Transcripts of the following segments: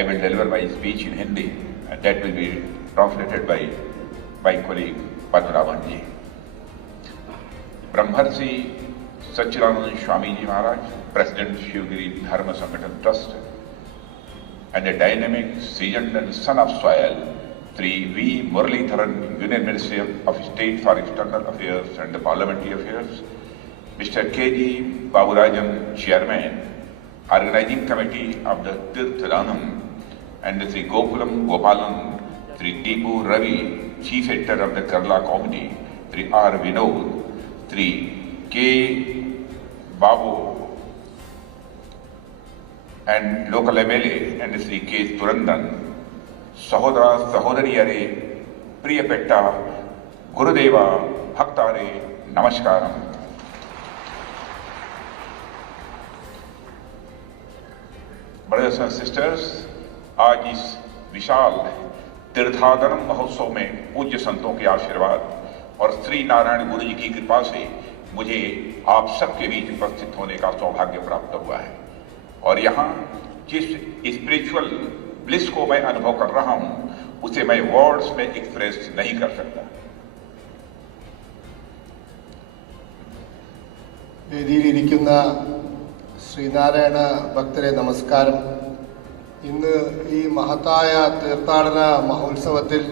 I will deliver my speech in Hindi, and that will be translated by my colleague Padmanabhan ji. Brahmarshi Satchidanand Swami Ji Maharaj, President Shivgiri Dharma Sangathan Trust, and a dynamic, seasoned and son of soil, Sri V. Muralidharan, Union Minister of State for External Affairs and Parliamentary Affairs, Mr. K.G. Baburajan, Chairman, Organizing Committee of the Tirthadanam, and Sri Gokulam Gopalan, Sri Tipu Ravi, Chief Editor of the Kerala Committee, Sri R. Vinod, Sri K. Babu, and local MLA, and Sri K. Turandan, Sahodara, Sahodariyare, Priyapetta, Gurudeva, Bhaktare, Namaskaram. Brothers and sisters, आज इस विशाल तीर्थाटन महोत्सव में पूज्य संतों के आशीर्वाद और श्री नारायण गुरु जी की कृपा से मुझे आप सबके बीच उपस्थित होने का सौभाग्य प्राप्त हुआ है। और यहाँ जिस स्पिरिचुअल ब्लिस को मैं अनुभव कर रहा हूँ उसे मैं वर्ड्स में एक्सप्रेस नहीं कर सकता। വേദിയിലിരിക്കുന്ന ശ്രീനാരായണ ഭക്തരെ നമസ്കാരം. ഇന്ന് ഈ മഹത്തായ തീർത്ഥാടന മഹോത്സവത്തിൽ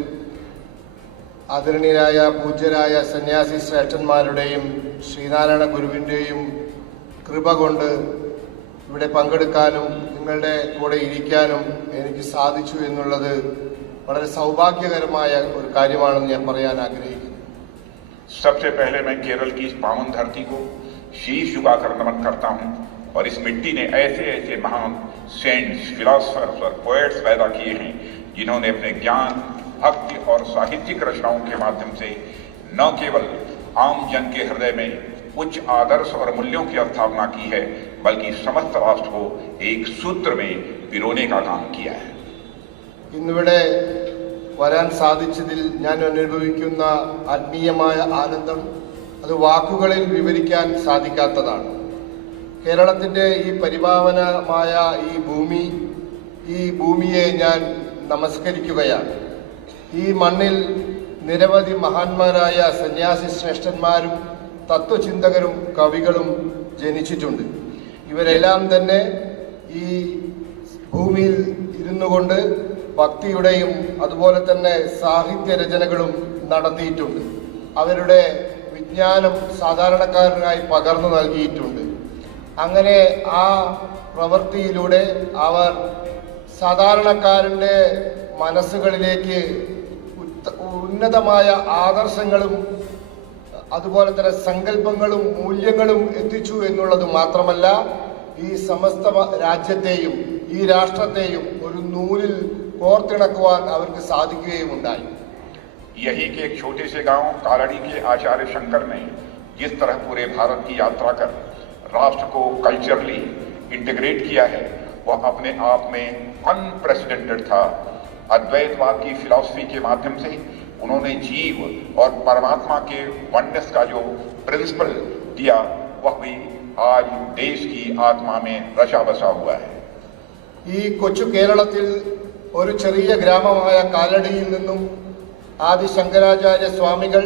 ആദരണീയരായ പൂജ്യരായ സന്യാസി ശ്രേഷ്ഠന്മാരുടെയും ശ്രീനാരായണ ഗുരുവിൻ്റെയും കൃപ കൊണ്ട് ഇവിടെ പങ്കെടുക്കാനും നിങ്ങളുടെ കൂടെ ഇരിക്കാനും എനിക്ക് സാധിച്ചു എന്നുള്ളത് വളരെ സൗഭാഗ്യകരമായ ഒരു കാര്യമാണെന്ന് ഞാൻ പറയാൻ ആഗ്രഹിക്കുന്നു. सबसे पहले मैं केरल की इस पावन धरती को शीश झुकाकर नमन करता हूँ और इस मिट्टी ने ऐसे ऐसे महान सेंट्स, फिलोसफर्स और पोएट्स पैदा किए हैं जिन्होंने अपने ज्ञान, भक्ति और साहित्यिक रचनाओं के माध्यम से न केवल आम जन के हृदय में उच्च आदर्श और मूल्यों की स्थापना की है बल्कि समस्त राष्ट्र को एक सूत्र में पिरोने का काम किया है. ഇന്നിവിടെ വരാൻ സാധിച്ചതിൽ ഞാൻ അനുഭവിക്കുന്ന ആത്മീയമായ ആനന്ദം അത് വാക്കുകളിൽ വിവരിക്കാൻ സാധിക്കാത്തതാണ്. കേരളത്തിൻ്റെ ഈ പരിപാവനമായ ഈ ഭൂമിയെ ഞാൻ നമസ്കരിക്കുകയാണ്. ഈ മണ്ണിൽ നിരവധി മഹാന്മാരായ സന്യാസി ശ്രേഷ്ഠന്മാരും തത്വചിന്തകരും കവികളും ജനിച്ചിട്ടുണ്ട്. ഇവരെല്ലാം തന്നെ ഈ ഭൂമിയിൽ ഇരുന്നുകൊണ്ട് ഭക്തിയുടെയും അതുപോലെ തന്നെ സാഹിത്യ രചനകളും നടത്തിയിട്ടുണ്ട്. അവരുടെ വിജ്ഞാനം സാധാരണക്കാരനായി പകർന്നു നൽകിയിട്ടുണ്ട്. അങ്ങനെ ആ പ്രവൃത്തിയിലൂടെ അവർ സാധാരണക്കാരൻ്റെ മനസ്സുകളിലേക്ക് ഉന്നതമായ ആദർശങ്ങളും അതുപോലെ തന്നെ സങ്കല്പങ്ങളും മൂല്യങ്ങളും എത്തിച്ചു എന്നുള്ളത് മാത്രമല്ല ഈ സമസ്ത രാജ്യത്തെയും ഈ രാഷ്ട്രത്തെയും ഒരു നൂലിൽ കോർത്തിണക്കുവാൻ അവർക്ക് സാധിക്കുകയുമുണ്ടായി. यही के एक छोटे से गांव कालाड़ी के आचार्य शंकर ने जिस तरह पूरे भारत की यात्रा कर राष्ट्र को कल्चरली इंटीग्रेट किया है वह अपने आप में अनप्रेसिडेंटेड था. अद्वैतवाद की फिलॉसफी के माध्यम से उन्होंने जीव और परमात्मा के वननेस का जो प्रिंसिपल दिया वह भी आज देश की आत्मा में रचा बसा हुआ है. ഈ കൊച്ചു കേരളത്തിൽ ഒരു ചെറിയ ഗ്രാമമായ കാലടിയിൽ നിന്നും ആദി ശങ്കരാചാര്യ സ്വാമികൾ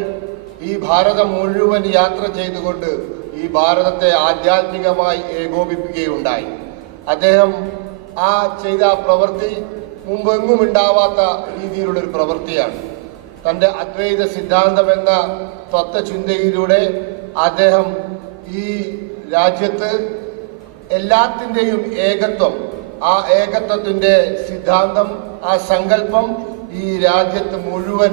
ഈ ഭാരതം മുഴുവൻ യാത്ര ചെയ്തുകൊണ്ട് ഈ ഭാരതത്തെ ആധ്യാത്മികമായി ഏകോപിപ്പിക്കുകയുണ്ടായി. അദ്ദേഹം ആ ചെയ്ത പ്രവൃത്തി മുമ്പെങ്ങും ഉണ്ടാവാത്ത രീതിയിലുള്ളൊരു പ്രവൃത്തിയാണ്. തൻ്റെ അദ്വൈത സിദ്ധാന്തം എന്ന തത്വചിന്തയിലൂടെ അദ്ദേഹം ഈ രാജ്യത്ത് എല്ലാത്തിൻ്റെയും ഏകത്വം, ആ ഏകത്വത്തിൻ്റെ സിദ്ധാന്തം, ആ സങ്കല്പം ഈ രാജ്യത്ത് മുഴുവൻ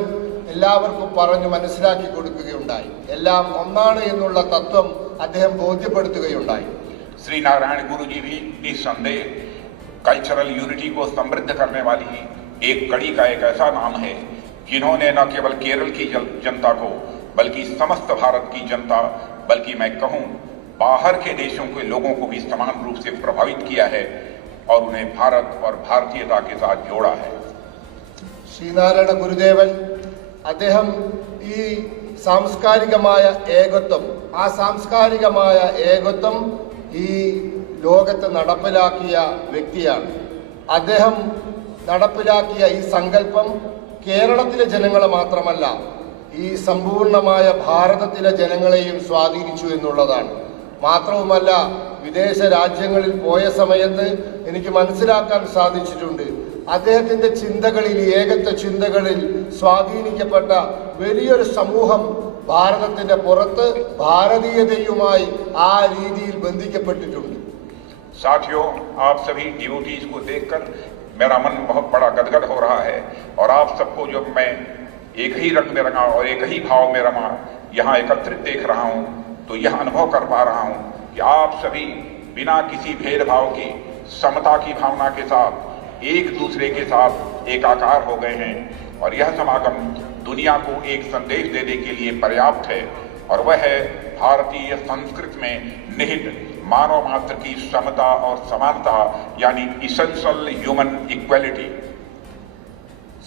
എല്ലാവർക്കും പറഞ്ഞു മനസ്സിലാക്കി കൊടുക്കുകയുണ്ടായി. എല്ലാം ഒന്നാണ് എന്നുള്ള തത്വം അദ്ദേഹം ബോധ്യപ്പെടുത്തുകയുണ്ടായി. श्री नारायण गुरु जी भी निस्संदेह कल्चरल यूनिटी को समृद्ध करने वाली एक कड़ी का एक ऐसा नाम है जिन्होंने न केवल केरल की जनता को बल्कि समस्त भारत की जनता, बल्कि मैं कहूँ बाहर के देशों के लोगों को भी समान रूप से प्रभावित किया है और उन्हें भारत और भारतीयता के साथ जोड़ा है. ശ്രീനാരായണ ഗുരുദേവൻ അദ്ദേഹം ഈ സാംസ്കാരികമായ ഏകത്വം, ആ സാംസ്കാരികമായ ഏകത്വം ഈ ലോകത്ത് നടപ്പിലാക്കിയ വ്യക്തിയാണ്. അദ്ദേഹം നടപ്പിലാക്കിയ ഈ സങ്കല്പം കേരളത്തിലെ ജനങ്ങളെ മാത്രമല്ല ഈ സമ്പൂർണമായ ഭാരതത്തിലെ ജനങ്ങളെയും സ്വാധീനിച്ചു എന്നുള്ളതാണ്. മാത്രവുമല്ല, വിദേശ രാജ്യങ്ങളിൽ പോയ സമയത്ത് എനിക്ക് മനസ്സിലാക്കാൻ സാധിച്ചിട്ടുണ്ട്, അദ്ദേഹത്തിന്റെ ചിന്തകളിൽ, ഏകത്വ ചിന്തകളിൽ സ്വാധീനിക്കപ്പെട്ട വലിയൊരു സമൂഹം ഭാരതത്തിന്റെ പുറത്ത് ഭാരതീയതയുമായി ആ രീതിയിൽ ബന്ധിക്കപ്പെട്ടിട്ടുണ്ട്. साथियों, आप सभी डिवोटीज को देखकर मेरा मन बहुत बड़ा गदगद हो रहा है और आप सबको जो मैं एक ही रंग में रंगा और एक ही भाव में रमा यहाँ एकत्रित देख रहा हूँ, तो यह अनुभव कर पा रहा हूँ कि आप सभी बिना किसी भेदभाव की, समता की भावना के साथ एक दूसरे के साथ एकाकार हो गए हैं और यह समागम दुनिया को एक संदेश देने के लिए पर्याप्त है और वह है भारतीय संस्कृति में निहित मानव मात्र की समता और समानता, यानी इसेंशियल ह्यूमन इक्वालिटी.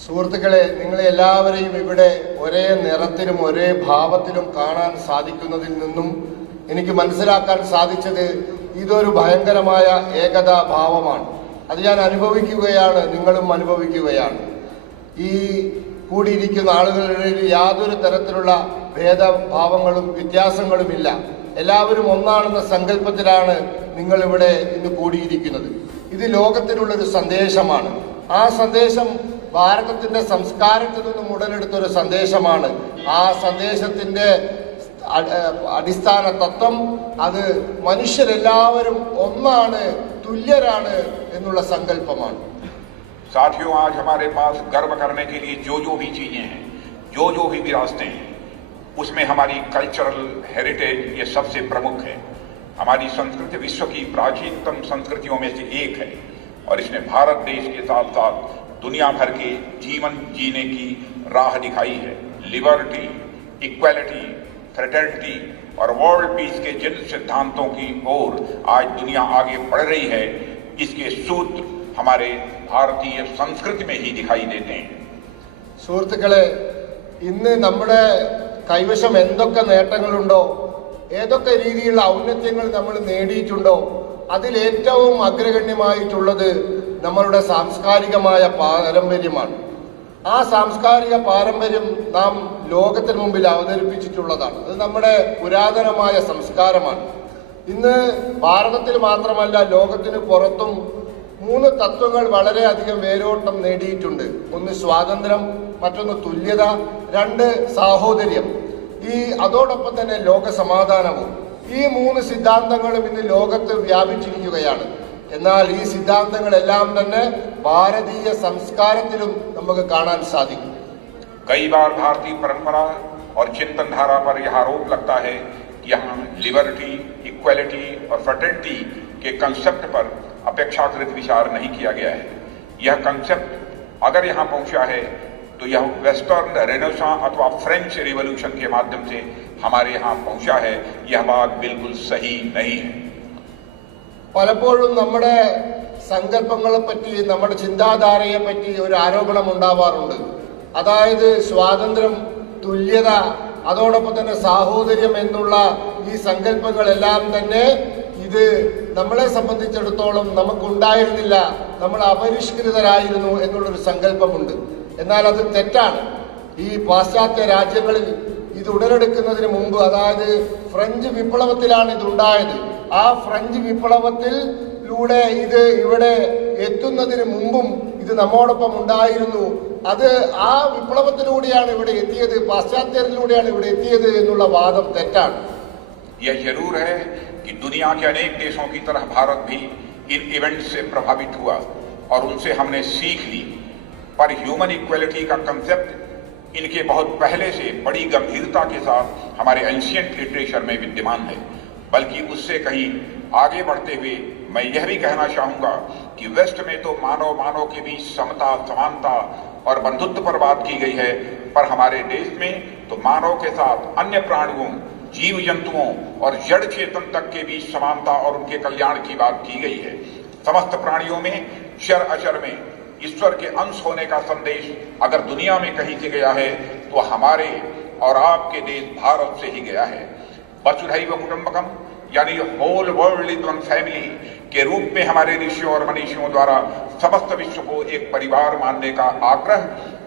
സുഹൃത്തുക്കളെ, നിങ്ങളെ എല്ലാവരെയും ഇവിടെ ഒരേ നിറത്തിലും ഒരേ ഭാവത്തിലും കാണാൻ സാധിക്കുന്നതിൽ നിന്നും എനിക്ക് മനസ്സിലാക്കാൻ സാധിച്ചത് ഇതൊരു ഭയങ്കരമായ ഏകതാ ഭാവമാണ്. അത് ഞാൻ അനുഭവിക്കുകയാണ്, നിങ്ങളും അനുഭവിക്കുകയാണ്. ഈ കൂടിയിരിക്കുന്ന ആളുകളുടെ യാതൊരു തരത്തിലുള്ള ഭേദഭാവങ്ങളും വ്യത്യാസങ്ങളുമില്ല. എല്ലാവരും ഒന്നാണെന്ന സങ്കല്പത്തിലാണ് നിങ്ങളിവിടെ ഇന്ന് കൂടിയിരിക്കുന്നത്. ഇത് ലോകത്തിനുള്ളൊരു സന്ദേശമാണ്. ആ സന്ദേശം ഭാരതത്തിന്റെ സംസ്കാരത്തിൽ നിന്നും ഉടലെടുത്തൊരു സന്ദേശമാണ്. ആ സന്ദേശത്തിന്റെ അടിസ്ഥാന തത്വം അത് മനുഷ്യരെല്ലാവരും ഒന്നാണ്, തുല്യരാണ് എന്നുള്ള സങ്കല്പമാണ്. साथियों, आज हमारे पास गर्व करने के लिए जो भी चीजें हैं, जो भी विरासतें हैं, उसमें हमारी कल्चरल हेरिटेज ये सबसे प्रमुख है. हमारी संस्कृति विश्व की प्राचीनतम संस्कृतियों में से एक है और इसने भारत देश के साथ साथ दुनिया भर के जीवन जीने की राह दिखाई है. लिबर्टी, इक्वालिटी, फ्रेटर्निटी और वर्ल्ड पीस के जिन सिद्धांतों की ओर आज दुनिया आगे बढ़ रही है, इसके सूत्र हमारे भारतीय संस्कृति में ही दिखाई देते हैं. സുഹൃത്തുക്കളെ, ഇന്ന് നമ്മുടെ കൈവശം എന്തൊക്കെ നേട്ടങ്ങളുണ്ടോ, ഏതൊക്കെ രീതിയിലുള്ള ഔന്നത്യങ്ങൾ നമ്മൾ നേടിയിട്ടുണ്ടോ, അതിലേറ്റവും അഗ്രഗണ്യമായിട്ടുള്ളത് നമ്മളുടെ സാംസ്കാരികമായ പാരമ്പര്യമാണ്. ആ സാംസ്കാരിക പാരമ്പര്യം നാം ലോകത്തിന് മുമ്പിൽ അവതരിപ്പിച്ചിട്ടുള്ളതാണ്. അത് നമ്മുടെ പുരാതനമായ സംസ്കാരമാണ്. ഇന്ന് ഭാരതത്തിൽ മാത്രമല്ല, ലോകത്തിന് പുറത്തും 3 തത്വങ്ങൾ വളരെയധികം വേരോട്ടം നേടിയിട്ടുണ്ട്. ഒന്ന് സ്വാതന്ത്ര്യം, മറ്റൊന്ന് തുല്യത, 2 സാഹോദര്യം, അതോടൊപ്പം തന്നെ ലോക സമാധാനവും. ഈ 3 സിദ്ധാന്തങ്ങളും ഇന്ന് ലോകത്ത് വ്യാപിച്ചിരിക്കുകയാണ്. എന്നാൽ ഈ സിദ്ധാന്തങ്ങളെല്ലാം തന്നെ ഭാരതീയ സംസ്കാരത്തിലും നമുക്ക് കാണാൻ സാധിക്കും. कई बार भारतीय परंपरा और चिंतन धारा पर यह आरोप लगता है कि यहाँ लिबर्टी, इक्वालिटी और फ्रेटर्निटी के कंसेप्ट पर अपेक्षाकृत विचार नहीं किया गया है. यह कंसेप्ट अगर यहाँ पहुंचा है तो यह वेस्टर्न रेनेसां अथवा फ्रेंच रिवॉल्यूशन के माध्यम से हमारे यहाँ पहुंचा है. यह बात बिल्कुल सही नहीं है. പലപ്പോഴും നമ്മുടെ സങ്കല്പങ്ങളെ പറ്റി, നമ്മുടെ ചിന്താധാരയെ പറ്റി ഒരു ആരോപണം ഉണ്ടാവാറുണ്ട്. അതായത് സ്വാതന്ത്ര്യം, തുല്യത, അതോടൊപ്പം തന്നെ സാഹോദര്യം എന്നുള്ള ഈ സങ്കല്പങ്ങളെല്ലാം തന്നെ ഇത് നമ്മളെ സംബന്ധിച്ചിടത്തോളം നമുക്കുണ്ടായിരുന്നില്ല, നമ്മൾ അപരിഷ്കൃതരായിരുന്നു എന്നുള്ളൊരു സങ്കല്പമുണ്ട്. എന്നാൽ അത് തെറ്റാണ്. ഈ പാശ്ചാത്യ രാജ്യങ്ങളിൽ ഇത് ഉടലെടുക്കുന്നതിന് മുമ്പ്, അതായത് ഫ്രഞ്ച് വിപ്ലവത്തിലാണ് ഇതുണ്ടായത്. ആ ഫ്രഞ്ച് വിപ്ലവത്തിലൂടെ ഇത് ഇവിടെ എത്തുന്നതിന് മുമ്പും ഇത് നമ്മോടൊപ്പം ഉണ്ടായിരുന്നു. അത് ആ വിപ്ലവത്തിലൂടെയാണ് ഇവിടെ എത്തിയത്, പാശ്ചാത്യരിലൂടെയാണ് ഇവിടെ എത്തിയത് എന്നുള്ള വാദം തെറ്റാണ്. यह जरूर है कि दुनिया के अनेक देशों की तरह भारत भी इन इवेंट से प्रभावित हुआ और उनसे हमने सीख ली, पर ह्यूमन इक्वालिटी का कंसेप्ट इनके बहुत पहले से बड़ी गंभीरता के साथ हमारे एंशिएंट लिटरेचर में विद्यमान है. बल्कि उससे कहीं आगे बढ़ते हुए मैं यह भी कहना चाहूंगा कि वेस्ट में तो मानव के बीच समता, समानता और बंधुत्व पर बात की गई है, पर हमारे देश में तो मानव के साथ अन्य प्राणियों, जीव जंतुओं और जड़ चेतन तक के बीच समानता और उनके कल्याण की बात की गई है. समस्त प्राणियों में, चर अचर में ईश्वर के अंश होने का संदेश अगर दुनिया में कहीं से गया है तो हमारे और आपके देश भारत से ही गया है. वसुधैव कुटुंबकम यानी whole world is one family के रूप में हमारे ऋषियों और मनीषियों द्वारा समस्त विश्व को एक परिवार मानने का आग्रह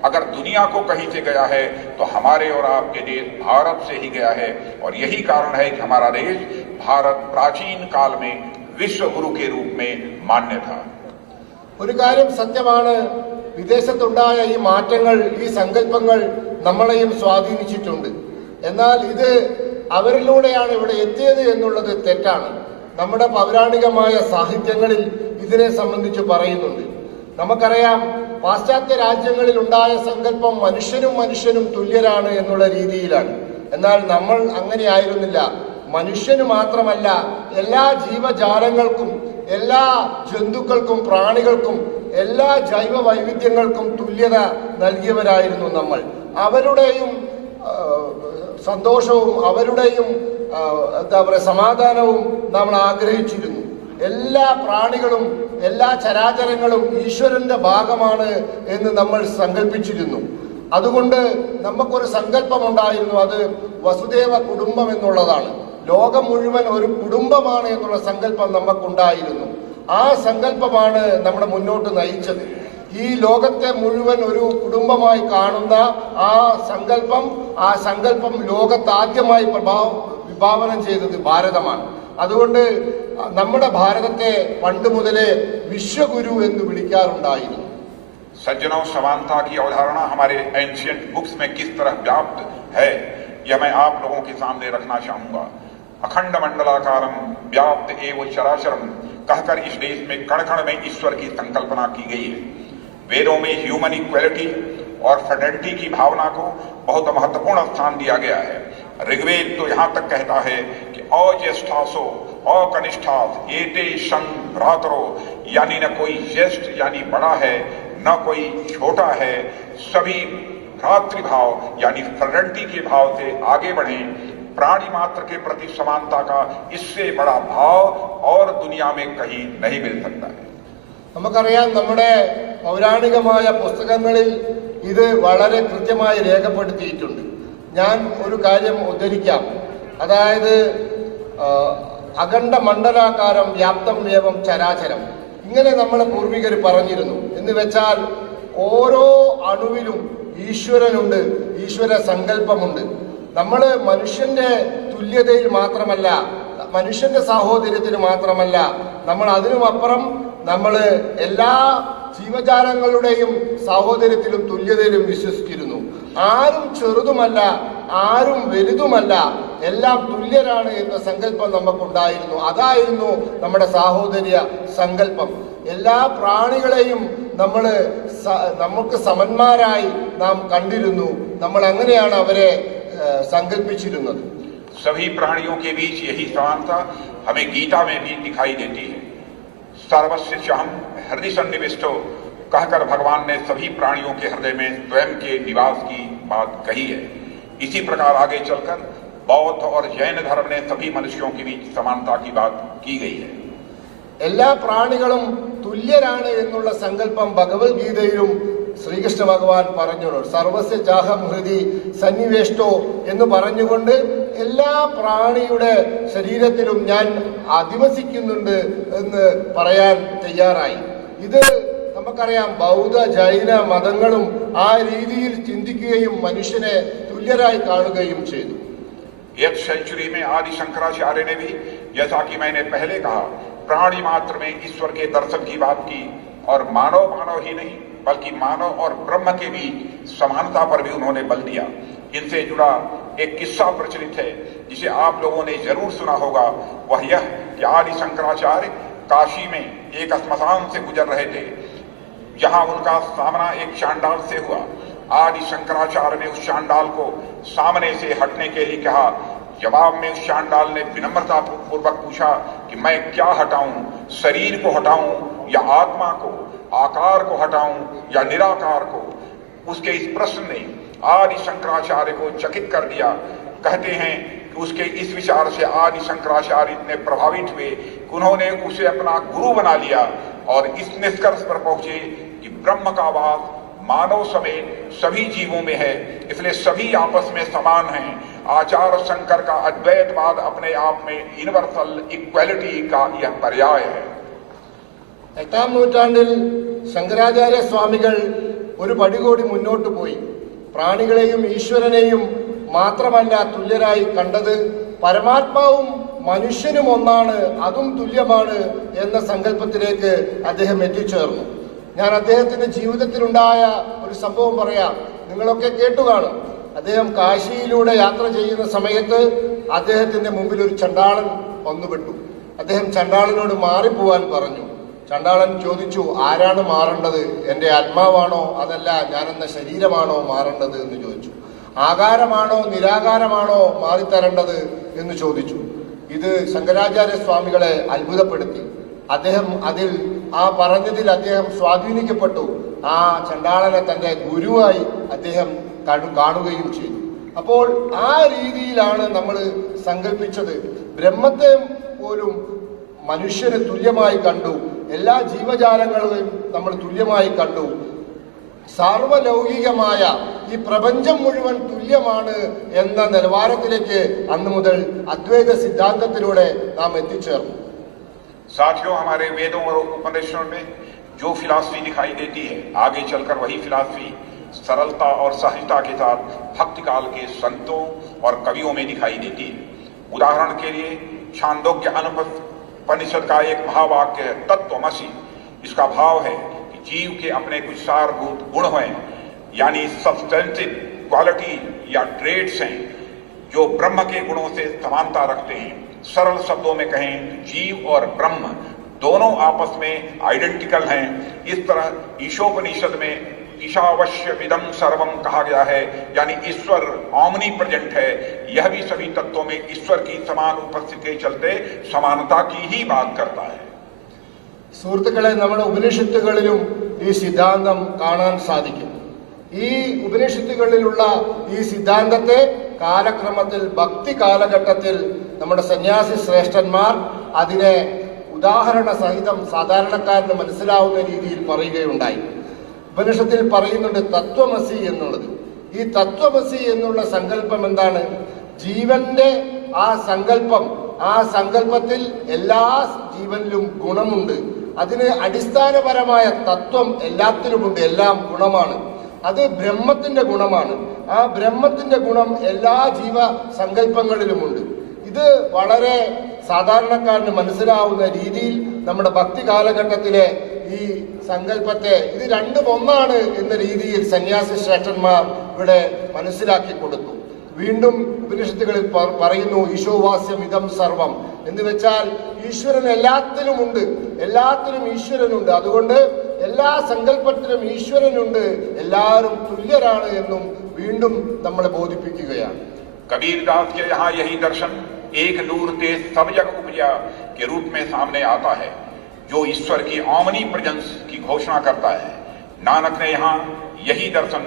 अगर दुनिया को कहीं से गया है तो हमारे और आपके देश भारत से ही गया है। और यही कारण है कि हमारा देश भारत प्राचीन काल में विश्व गुरु के रूप में मान्य था। ഒരു കാര്യം സത്യമാണ്, വിദേശത്തുണ്ടായ ഈ മാറ്റങ്ങൾ, ഈ സങ്കല്പങ്ങൾ നമ്മളെയും സ്വാധീനിച്ചിട്ടുണ്ട്. എന്നാൽ ഇത് അവരിലൂടെയാണ് ഇവിടെ എത്തിയത് എന്നുള്ളത് തെറ്റാണ്. നമ്മുടെ പൗരാണികമായ സാഹിത്യങ്ങളിൽ ഇതിനെ സംബന്ധിച്ച് പറയുന്നുണ്ട്. നമുക്കറിയാം, പാശ്ചാത്യ രാജ്യങ്ങളിൽ ഉണ്ടായ സങ്കല്പം മനുഷ്യനും തുല്യരാണ് എന്നുള്ള രീതിയിലാണ്. എന്നാൽ നമ്മൾ അങ്ങനെയായിരുന്നില്ല. മനുഷ്യന് മാത്രമല്ല, എല്ലാ ജീവജാലങ്ങൾക്കും, എല്ലാ ജന്തുക്കൾക്കും, പ്രാണികൾക്കും, എല്ലാ ജൈവ വൈവിധ്യങ്ങൾക്കും തുല്യത നൽകിയവരായിരുന്നു നമ്മൾ. അവരുടെയും സന്തോഷവും അവരുടെയും എന്താ പറയുക സമാധാനവും നമ്മൾ ആഗ്രഹിച്ചിരുന്നു. എല്ലാ പ്രാണികളും എല്ലാ ചരാചരങ്ങളും ഈശ്വരന്റെ ഭാഗമാണ് എന്ന് നമ്മൾ സങ്കല്പിച്ചിരുന്നു. അതുകൊണ്ട് നമുക്കൊരു സങ്കല്പമുണ്ടായിരുന്നു, അത് വസുദേവ കുടുംബം എന്നുള്ളതാണ്. ലോകം മുഴുവൻ ഒരു കുടുംബമാണ് എന്നുള്ള സങ്കല്പം നമുക്കുണ്ടായിരുന്നു. ആ സങ്കല്പമാണ് നമ്മുടെ മുന്നോട്ട് നയിച്ചത്. ഈ ലോകത്തെ മുഴുവൻ ഒരു കുടുംബമായി കാണുന്ന ആ സങ്കല്പം ലോകത്താദ്യമായി വിഭാവനം ചെയ്തത് ഭാരതമാണ്. അതുകൊണ്ട് നമ്മുടെ ഭാരതത്തെ പണ്ട് മുതലേ വിശ്വഗുരു എന്ന് വിളിക്കാറുണ്ടായിരുന്നു. सज्जनों, समानता की अवधारणा हमारे एंशिएंट बुक्स में किस तरह व्याप्त है, यह मैं आप लोगों के सामने रखना चाहूंगा। अखंड मंडलाकारम व्याप्त एवं चराचरम कहकर इस देश में कण कण में ईश्वर की संकल्पना की गई है। वेदों में ह्यूमन इक्वलिटी और फ्रेटर्निटी की भावना को बहुत महत्वपूर्ण स्थान दिया गया है। ऋग्वेद तो यहाँ तक कहता है कि अज्येष्ठासो अकनिष्ठास एते शन भ्रातरो, यानी न कोई ज्येष्ठ यानी बड़ा है न कोई छोटा है, सभी भ्रातृभाव यानी फ्रेटर्निटी के भाव से आगे बढ़े। प्राणी मात्र के प्रति समानता का इससे बड़ा भाव और दुनिया में कहीं नहीं मिल सकता है। നമുക്കറിയാം, നമ്മുടെ പൗരാണികമായ പുസ്തകങ്ങളിൽ ഇത് വളരെ കൃത്യമായി രേഖപ്പെടുത്തിയിട്ടുണ്ട്. ഞാൻ ഒരു കാര്യം ഉദ്ധരിക്കാം. അതായത് അഖണ്ഡ മണ്ഡലാകാരം വ്യാപ്തം ഏവം ചരാചരം, ഇങ്ങനെ നമ്മളെ പൂർവികർ പറഞ്ഞിരുന്നു. എന്ന് വെച്ചാൽ ഓരോ അണുവിലും ഈശ്വരനുണ്ട്, ഈശ്വര സങ്കല്പമുണ്ട്. നമ്മൾ മനുഷ്യന്റെ തുല്യതയിൽ മാത്രമല്ല, മനുഷ്യന്റെ സാഹോദര്യത്തിൽ മാത്രമല്ല, നമ്മൾ അതിനുമപ്പുറം നമ്മൾ എല്ലാ ജീവജാലങ്ങളുടെയും സാഹോദര്യത്തിലും തുല്യതയിലും വിശ്വസിച്ചിരുന്നു. ആരും ചെറുതുമല്ല, ആരും വലുതുമല്ല, എല്ലാം തുല്യരാണ് എന്ന സങ്കല്പം നമുക്കുണ്ടായിരുന്നു. അതായിരുന്നു നമ്മുടെ സാഹോദര്യ സങ്കല്പം. എല്ലാ പ്രാണികളെയും നമുക്ക് സമന്മാരായി നാം കണ്ടിരുന്നു. നമ്മൾ അങ്ങനെയാണ് അവരെ സങ്കല്പിച്ചിരുന്നത്. सभी प्राणियों के बीच यही समानता हमें गीता में भी दिखाई देती है। सर्वस्य चाहम हृदय सन्निविष्टो कहकर भगवान ने सभी प्राणियों के हृदय में स्वयं के निवास की बात कही है। इसी प्रकार आगे चलकर बौद्ध और जैन धर्म ने सभी मनुष्यों के बीच समानता की बात की गई है। എല്ലാ പ്രാണികളും തുല്യരാണ് എന്നുള്ള സങ്കല്പം ഭഗവത്ഗീതയിലും ശ്രീകൃഷ്ണ ഭഗവാൻ പറഞ്ഞുള്ളൂ. സർവസ്യ ചാഹം ഹൃദി സന്നിവേഷ്ടോ എന്ന് പറഞ്ഞുകൊണ്ട് എല്ലാ പ്രാണിയുടെ ശരീരത്തിലും ഞാൻ അധിവസിക്കുന്നുണ്ട് എന്ന് പറയാൻ തയ്യാറായി. ഇത് നമുക്കറിയാം, ബൗദ്ധ ജൈന മതങ്ങളും ആ രീതിയിൽ ചിന്തിക്കുകയും മനുഷ്യനെ തുല്യരായി കാണുകയും ചെയ്തു. एक सेंचुरी में आदि शंकराचार्य ने भी, जैसा कि मैंने पहले कहा, प्राणी मात्र में ईश्वर के दर्शन की बात की और मानव ही नहीं बल्कि मानव और ब्रह्म के बीच समानता पर भी उन्होंने बल दिया। इनसे जुड़ा एक किस्सा प्रचलित है जिसे आप लोगों ने जरूर सुना होगा। वह यह कि आदि शंकराचार्य काशी में एक श्मशान से गुजर रहे थे, जहां उनका सामना एक चांडाल से हुआ। आदि शंकराचार्य ने उस चांडाल को सामने से हटने के लिए कहा। जवाब में उस चांडाल ने विनम्रता पूर्वक पूछा कि मैं क्या हटाऊं, शरीर को हटाऊं या आत्मा को, आकार को हटाऊं या निराकार को? उसके इस प्रश्न ने आदि शंकराचार्य को चकित कर दिया। कहते हैं कि उसके इस विचार से आदि शंकराचार्य इतने प्रभावित हुए कि उन्होंने उसे अपना गुरु बना लिया और इस निष्कर्ष पर पहुंचे कि ब्रह्म का वास मानव समेत सभी जीवों में है, इसलिए सभी आपस में समान हैं आचार शंकर का अद्वैतवाद अपने आप में यूनिवर्सल इक्वालिटी का यह पर्याय है. 8ാം നൂറ്റാണ്ടിൽ ശങ്കരാചാര്യ സ്വാമികൾ ഒരു പടി കൂടി മുന്നോട്ട് പോയി. പ്രാണികളെയും ഈശ്വരനെയും മാത്രമല്ല തുല്യരായി കണ്ടത്, പരമാത്മാവും മനുഷ്യനും ഒന്നാണ്, അതും തുല്യമാണ് എന്ന സങ്കല്പത്തിലേക്ക് അദ്ദേഹം എത്തിച്ചേർന്നു. ഞാൻ അദ്ദേഹത്തിന്റെ ജീവിതത്തിലുണ്ടായ ഒരു സംഭവം പറയാം. നിങ്ങളൊക്കെ കേട്ടുകാണും. അദ്ദേഹം കാശിയിലൂടെ യാത്ര ചെയ്യുന്ന സമയത്ത് അദ്ദേഹത്തിന്റെ മുമ്പിൽ ഒരു ചണ്ടാളൻ വന്നുപെട്ടു. അദ്ദേഹം ചണ്ടാളനോട് മാറിപ്പോവാൻ പറഞ്ഞു. ചണ്ടാളൻ ചോദിച്ചു, ആരാണ് മാറേണ്ടത്? എൻ്റെ ആത്മാവാണോ അതല്ല ഞാനെന്ന ശരീരമാണോ മാറേണ്ടത് എന്ന് ചോദിച്ചു. ആകാരമാണോ നിരാകാരമാണോ മാറിത്തരേണ്ടത് എന്ന് ചോദിച്ചു. ഇത് ശങ്കരാചാര്യ സ്വാമികളെ അത്ഭുതപ്പെടുത്തി. അദ്ദേഹം പറഞ്ഞതിൽ അദ്ദേഹം സ്വാധീനിക്കപ്പെട്ടു. ആ ചണ്ടാളനെ തന്റെ ഗുരുവായി അദ്ദേഹം കാണുകയും ചെയ്തു. അപ്പോൾ ആ രീതിയിലാണ് നമ്മൾ സങ്കല്പിച്ചത്. ബ്രഹ്മത്തെ പോലും മനുഷ്യന് തുല്യമായി കണ്ടു, എല്ലാ ജീവജാലങ്ങളെയും നമ്മൾ തുല്യമായി കണ്ടു. സാർവലൗകികമായ ഈ പ്രപഞ്ചം മുഴുവൻ തുല്യമാണ് എന്ന നിലവാരത്തിലേക്ക് അന്നു മുതൽ അദ്വൈത സിദ്ധാന്തത്തിലൂടെ നാം എത്തിച്ചേർന്നു. साथियों, हमारे वेदों और उपनिषदों में जो फिलॉसफी दिखाई देती है, आगे चलकर वही फिलॉसफी सरलता और सहजता के साथ भक्ति काल के संतों और कवियों में दिखाई देती है. उदाहरण के लिए छांदोग्य उपनिषद का एक महावाक्य है, तत्वमसि. इसका भाव है कि जीव के अपने कुछ सारभूत गुण हैं, यानी सब्सटेंसिव क्वालिटी या ट्रेड्स हैं जो ब्रह्म के गुणों से समानता रखते हैं. सरल शब्दों में कहें, जीव और ब्रह्म दोनों आपस में आइडेंटिकल हैं. इस तरह ईशोपनिषद में ईशावश्यमिदं सर्वम कहा गया है, यानी ईश्वर ऑमनी प्रेजेंट है. यह भी सभी तत्वों में ईश्वर की समान उपस्थिति के चलते समानता की ही बात करता है. സുഹൃത്തുക്കളെ, നമ്മുടെ ഉപനിഷത്തുകളിലും ഈ സിദ്ധാന്തം കാണാൻ സാധിക്കും. ഈ ഉപനിഷത്തുകളിലുള്ള ഈ സിദ്ധാന്തത്തെ കാലക്രമത്തിൽ ഭക്തി കാലഘട്ടത്തിൽ നമ്മുടെ സന്യാസി ശ്രേഷ്ഠന്മാർ അതിനെ ഉദാഹരണ സഹിതം സാധാരണക്കാരന് മനസ്സിലാവുന്ന രീതിയിൽ പറയുകയുണ്ടായി. ഉപനിഷത്തിൽ പറയുന്നുണ്ട് തത്വമസി എന്നുള്ളത്. ഈ തത്വമസി എന്നുള്ള സങ്കല്പം എന്താണ്? ജീവന്റെ ആ സങ്കല്പത്തിൽ എല്ലാ ജീവനിലും ഗുണമുണ്ട്. അതിന് അടിസ്ഥാനപരമായ തത്വം എല്ലാത്തിലുമുണ്ട്, എല്ലാം ഗുണമാണ്. അത് ബ്രഹ്മത്തിന്റെ ഗുണമാണ്. ആ ബ്രഹ്മത്തിന്റെ ഗുണം എല്ലാ ജീവസങ്കല്പങ്ങളിലുമുണ്ട്. ഇത് വളരെ സാധാരണക്കാരന് മനസ്സിലാവുന്ന രീതിയിൽ നമ്മുടെ ഭക്തി കാലഘട്ടത്തിലെ ഈ സങ്കല്പത്തെ ഇത് രണ്ടും ഒന്നാണ് എന്ന രീതിയിൽ സന്യാസി ശ്രേഷ്ഠന്മാർ ഇവിടെ മനസ്സിലാക്കി കൊടുത്തു. വീണ്ടും ഉപനിഷത്തുകളിൽ പറയുന്നു, ഈശോവാസ്യം ഇതം സർവം എന്ന് വെച്ചാൽ ഈശ്വരൻ എല്ലാത്തിലുമുണ്ട്, എല്ലാത്തിലും ഈശ്വരനുണ്ട്. അതുകൊണ്ട് എല്ലാ സങ്കല്പത്തിലും ഈശ്വരനുണ്ട്, എല്ലാവരും തുല്യരാണ് എന്നും വീണ്ടും നമ്മളെ ബോധിപ്പിക്കുകയാണ്. कबीरदास के यहाँ यही दर्शन एक नूर तेज सब जग उपजा के रूप में सामने आता है, जो ईश्वर की ऑमनी प्रेजेंस की घोषणा करता है. नानक ने यहाँ यही दर्शन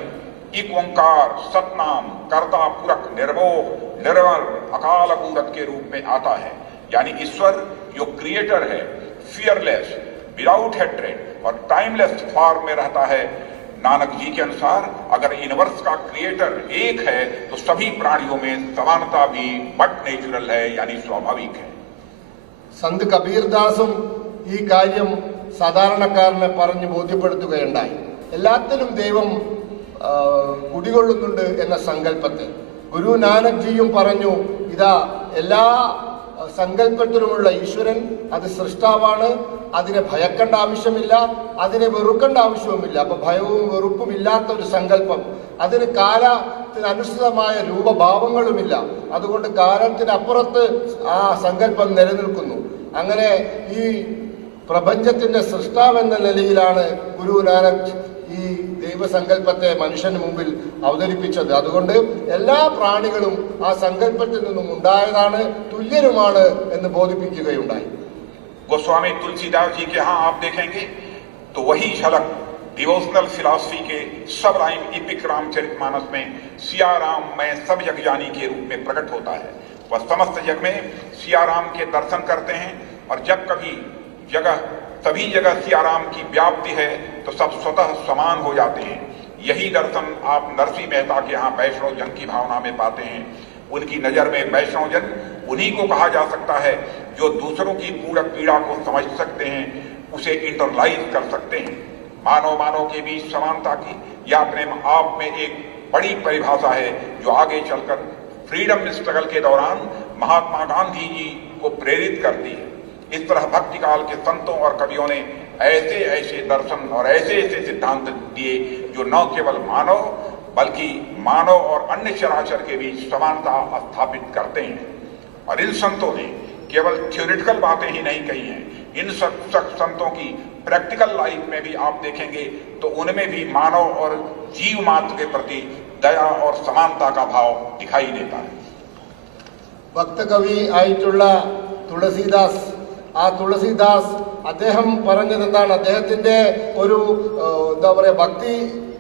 एक ओंकार सतनाम कर्ता पुरख निर्मोह निर्मल अकाल मूरत के रूप में आता है. यानी ईश्वर जो क्रिएटर है, फियरलेस, विदाउट हेट्रेड और टाइमलेस फॉर्म में रहता है. नानक जी के अनुसार अगर यूनिवर्स का क्रिएटर एक है तो सभी प्राणियों में समानता भी बट नेचुरल है, यानी स्वाभाविक है. സന്ത് കബീർദാസും ഈ കാര്യം സാധാരണക്കാരനെ പറഞ്ഞു ബോധ്യപ്പെടുത്തുകയുണ്ടായി. എല്ലാത്തിലും ദൈവം കുടികൊള്ളുന്നുണ്ട് എന്ന സങ്കല്പത്തെ. ഗുരു നാനക് ജിയും പറഞ്ഞു, ഇതാ എല്ലാ സങ്കല്പത്തിലുമുള്ള ഈശ്വരൻ അത് സൃഷ്ടാവാണ്, അതിനെ ഭയക്കേണ്ട ആവശ്യമില്ല, അതിനെ വെറുക്കേണ്ട ആവശ്യവുമില്ല. അപ്പൊ ഭയവും വെറുപ്പും ഇല്ലാത്ത ഒരു സങ്കല്പം, അതിന് കാലത്തിനനുസൃതമായ രൂപഭാവങ്ങളുമില്ല, അതുകൊണ്ട് കാലത്തിനപ്പുറത്ത് ആ സങ്കല്പം നിലനിൽക്കുന്നു. അങ്ങനെ ഈ പ്രപഞ്ചത്തിന്റെ സൃഷ്ടാവെന്ന നിലയിലാണ് ഗുരു നാനക് ഈ ദൈവസങ്കല്പത്തെ മനുഷ്യന് മുമ്പിൽ അവതരിപ്പിച്ചത്. അതുകൊണ്ട് എല്ലാ പ്രാണികളും ആ സങ്കല്പത്തിൽ നിന്നും ഉണ്ടായതാണ്, തുല്യരുമാണ് എന്ന് ബോധിപ്പിക്കുകയുണ്ടായി. गोस्वामी तुलसीदास जी के यहाँ आप देखेंगे तो वही झलक डिवोशनल फिलॉसफी के सब लाइन इपिक रामचरितमानस में सिया राम मैं सब जग जानी के रूप में प्रकट होता है. वह समस्त जग में सिया राम के दर्शन करते हैं और जब कभी सभी जगह सिया राम की व्याप्ति है तो सब स्वतः समान हो जाते हैं. यही दर्शन आप नरसिंह मेहता के यहाँ वैष्णव जन की भावना में पाते हैं. उनकी नजर में वैष्णवजन उन्हीं को कहा जा सकता है जो दूसरों की पीड़ा को समझ सकते हैं, उसे इंटरलाइज कर सकते हैं। मानव मानव के बीच समानता की यह अपने आप में एक बड़ी परिभाषा है जो आगे चलकर फ्रीडम स्ट्रगल के दौरान महात्मा गांधी जी को प्रेरित करती है। इस तरह भक्ति काल के संतों और कवियों ने ऐसे ऐसे दर्शन और ऐसे ऐसे सिद्धांत दिए जो न केवल मानव बल्कि मानव और अन्य चराचर के बीच समानता स्थापित करते हैं। और इन संतों ने केवल थ्योरेटिकल बातें ही नहीं कही हैं, इन संतों की प्रैक्टिकल लाइफ में भी आप देखेंगे तो उनमें भी मानव और जीव मात्र के प्रति दया और समानता का भाव दिखाई देता है। भक्त कवि ആയിട്ടുള്ള തുളസീദാസ്, ആ തുളസീദാസ് അദ്ദേഹം പറഞ്ഞത് എന്താണ്? അദ്ദേഹത്തിന്റെ ഒരു എന്താ പറയുക, ഭക്തി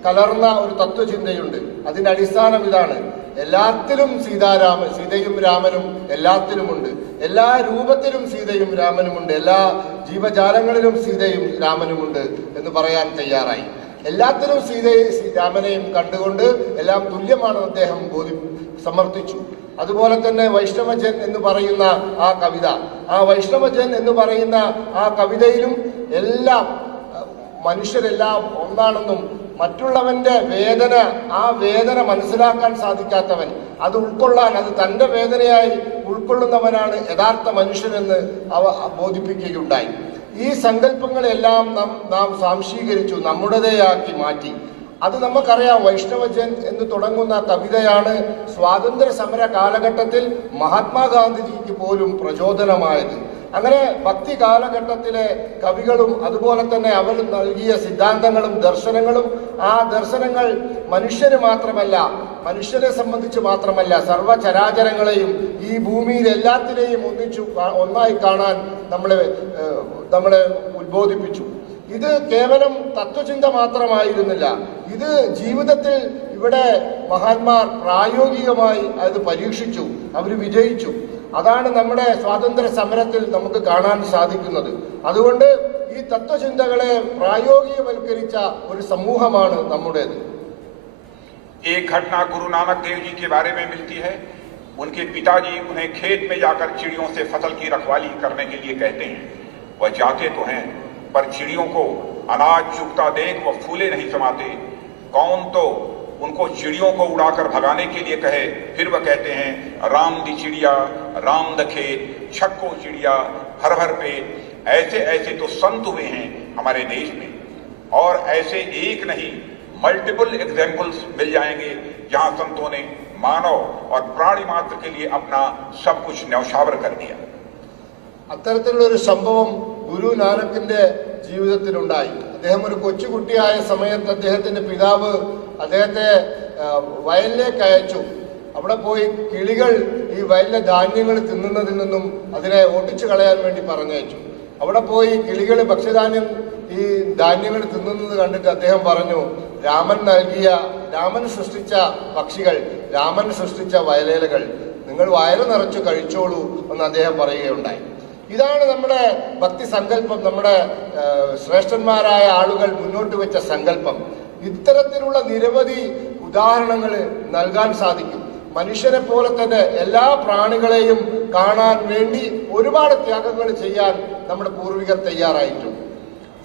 കലർന്ന ഒരു തത്വചിന്തയുണ്ട്. അതിന്റെ അടിസ്ഥാനം ഇതാണ്: എല്ലാത്തിലും സീതയും രാമനും എല്ലാത്തിലുമുണ്ട്, എല്ലാ രൂപത്തിലും സീതയും രാമനുമുണ്ട്, എല്ലാ ജീവജാലങ്ങളിലും സീതയും രാമനുമുണ്ട് എന്ന് പറയാൻ തയ്യാറായി. എല്ലാത്തിലും രാമനെയും കണ്ടുകൊണ്ട് എല്ലാം തുല്യമാണെന്ന് അദ്ദേഹം സമർത്ഥിച്ചു. അതുപോലെ തന്നെ വൈഷ്ണവജൻ എന്ന് പറയുന്ന ആ കവിത, ആ വൈഷ്ണവജൻ എന്ന് പറയുന്ന ആ കവിതയിലും എല്ലാം മനുഷ്യരെല്ലാം ഒന്നാണെന്നും മറ്റുള്ളവന്റെ വേദന, ആ വേദന മനസ്സിലാക്കാൻ സാധിക്കാത്തവൻ, അത് ഉൾക്കൊള്ളാൻ, അത് തന്റെ വേദനയായി ഉൾക്കൊള്ളുന്നവനാണ് യഥാർത്ഥ മനുഷ്യനെന്ന് അവ ബോധിപ്പിക്കുകയുണ്ടായി. ഈ സങ്കല്പങ്ങളെല്ലാം നാം സ്വാംശീകരിച്ചു, നമ്മുടേതാക്കി മാറ്റി. അത് നമുക്കറിയാം. വൈഷ്ണവജൻ എന്ന് തുടങ്ങുന്ന കവിതയാണ് സ്വാതന്ത്ര്യ സമര കാലഘട്ടത്തിൽ മഹാത്മാഗാന്ധിജിക്ക് പോലും പ്രചോദനമായത്. അങ്ങനെ ഭക്തി കാലഘട്ടത്തിലെ കവികളും അതുപോലെ തന്നെ അവർ നൽകിയ സിദ്ധാന്തങ്ങളും ദർശനങ്ങളും, ആ ദർശനങ്ങൾ മനുഷ്യന് മാത്രമല്ല, മനുഷ്യരെ സംബന്ധിച്ച് മാത്രമല്ല, സർവ്വചരാചരങ്ങളെയും ഈ ഭൂമിയിൽ എല്ലാത്തിനെയും ഒന്നായി കാണാൻ നമ്മളെ ഉത്ബോധിപ്പിച്ചു. ഇത് കേവലം തത്വചിന്ത മാത്രമായിരുന്നില്ല, ഇത് ജീവിതത്തിൽ ഇവിടെ മഹാന്മാർ പ്രായോഗികമായി അത് പരീക്ഷിച്ചു, അവർ വിജയിച്ചു. അതാണ് നമ്മുടെ സ്വാതന്ത്ര്യ സമരത്തിൽ നമുക്ക് കാണാൻ സാധിക്കുന്നത്. അതുകൊണ്ട് ഈ തത്വചിന്തകളെ പ്രായോഗികവൽക്കരിച്ച ഒരു സമൂഹമാണ് നമ്മുടേത്. एक घटना गुरु नानक देव जी के बारे में मिलती है। उनके पिताजी उन्हें खेत में जाकर चिड़ियों से फसल की रखवाली करने के लिए कहते हैं। वह जाते तो हैं, पर चिड़ियों को अनाज चुगता देख वह फूले नहीं समाते। कौन तो उनको चिड़ियों को उड़ाकर भगाने के लिए कहे, फिर वह कहते हैं राम दी चिड़िया, राम द खेत, छक्को चिड़िया, भर भर पेट। ऐसे ऐसे तो संत हुए हैं हमारे देश में, और ऐसे एक नहीं मल्टीपल एग्जाम्पल्स मिल जाएंगे जहां संतों ने मानव और प्राणी मात्र के लिए अपना सब कुछ न्यौछावर कर दिया। അത്തരത്തിലുള്ള ഒരു സംഭവം ഗുരു നാനക്കിന്റെ ജീവിതത്തിലുണ്ടായി. അദ്ദേഹം ഒരു കൊച്ചുകുട്ടിയായ സമയത്ത് അദ്ദേഹത്തിന്റെ പിതാവ് അദ്ദേഹത്തെ വയലിലേക്ക് അയച്ചു. അവിടെ പോയി കിളികൾ ഈ വയലിലെ ധാന്യങ്ങൾ തിന്നുന്നതിൽ നിന്നും അതിനെ ഓടിച്ചു കളയാൻ വേണ്ടി പറഞ്ഞയച്ചു. അവിടെ പോയി കിളികൾ ഭക്ഷ്യധാന്യം ഈ ധാന്യങ്ങൾ തിന്നുന്നത് കണ്ടിട്ട് അദ്ദേഹം പറഞ്ഞു, രാമൻ സൃഷ്ടിച്ച പക്ഷികൾ, രാമൻ സൃഷ്ടിച്ച വയലേലകൾ, നിങ്ങൾ വയറ് നിറച്ചു കഴിച്ചോളൂ എന്ന് അദ്ദേഹം പറയുകയുണ്ടായി. ഇതാണ് നമ്മുടെ ഭക്തി സങ്കല്പം, നമ്മുടെ ശ്രേഷ്ഠന്മാരായ ആളുകൾ മുന്നോട്ട് വെച്ച സങ്കല്പം. ഇത്തരത്തിലുള്ള നിരവധി ഉദാഹരണങ്ങൾ നൽകാൻ സാധിക്കും. മനുഷ്യരെ പോലെ തന്നെ എല്ലാ പ്രാണികളെയും കാണാൻ വേണ്ടി ഒരുപാട് ത്യാഗങ്ങൾ ചെയ്യാൻ നമ്മുടെ പൂർവികർ തയ്യാറായിട്ടുണ്ട്.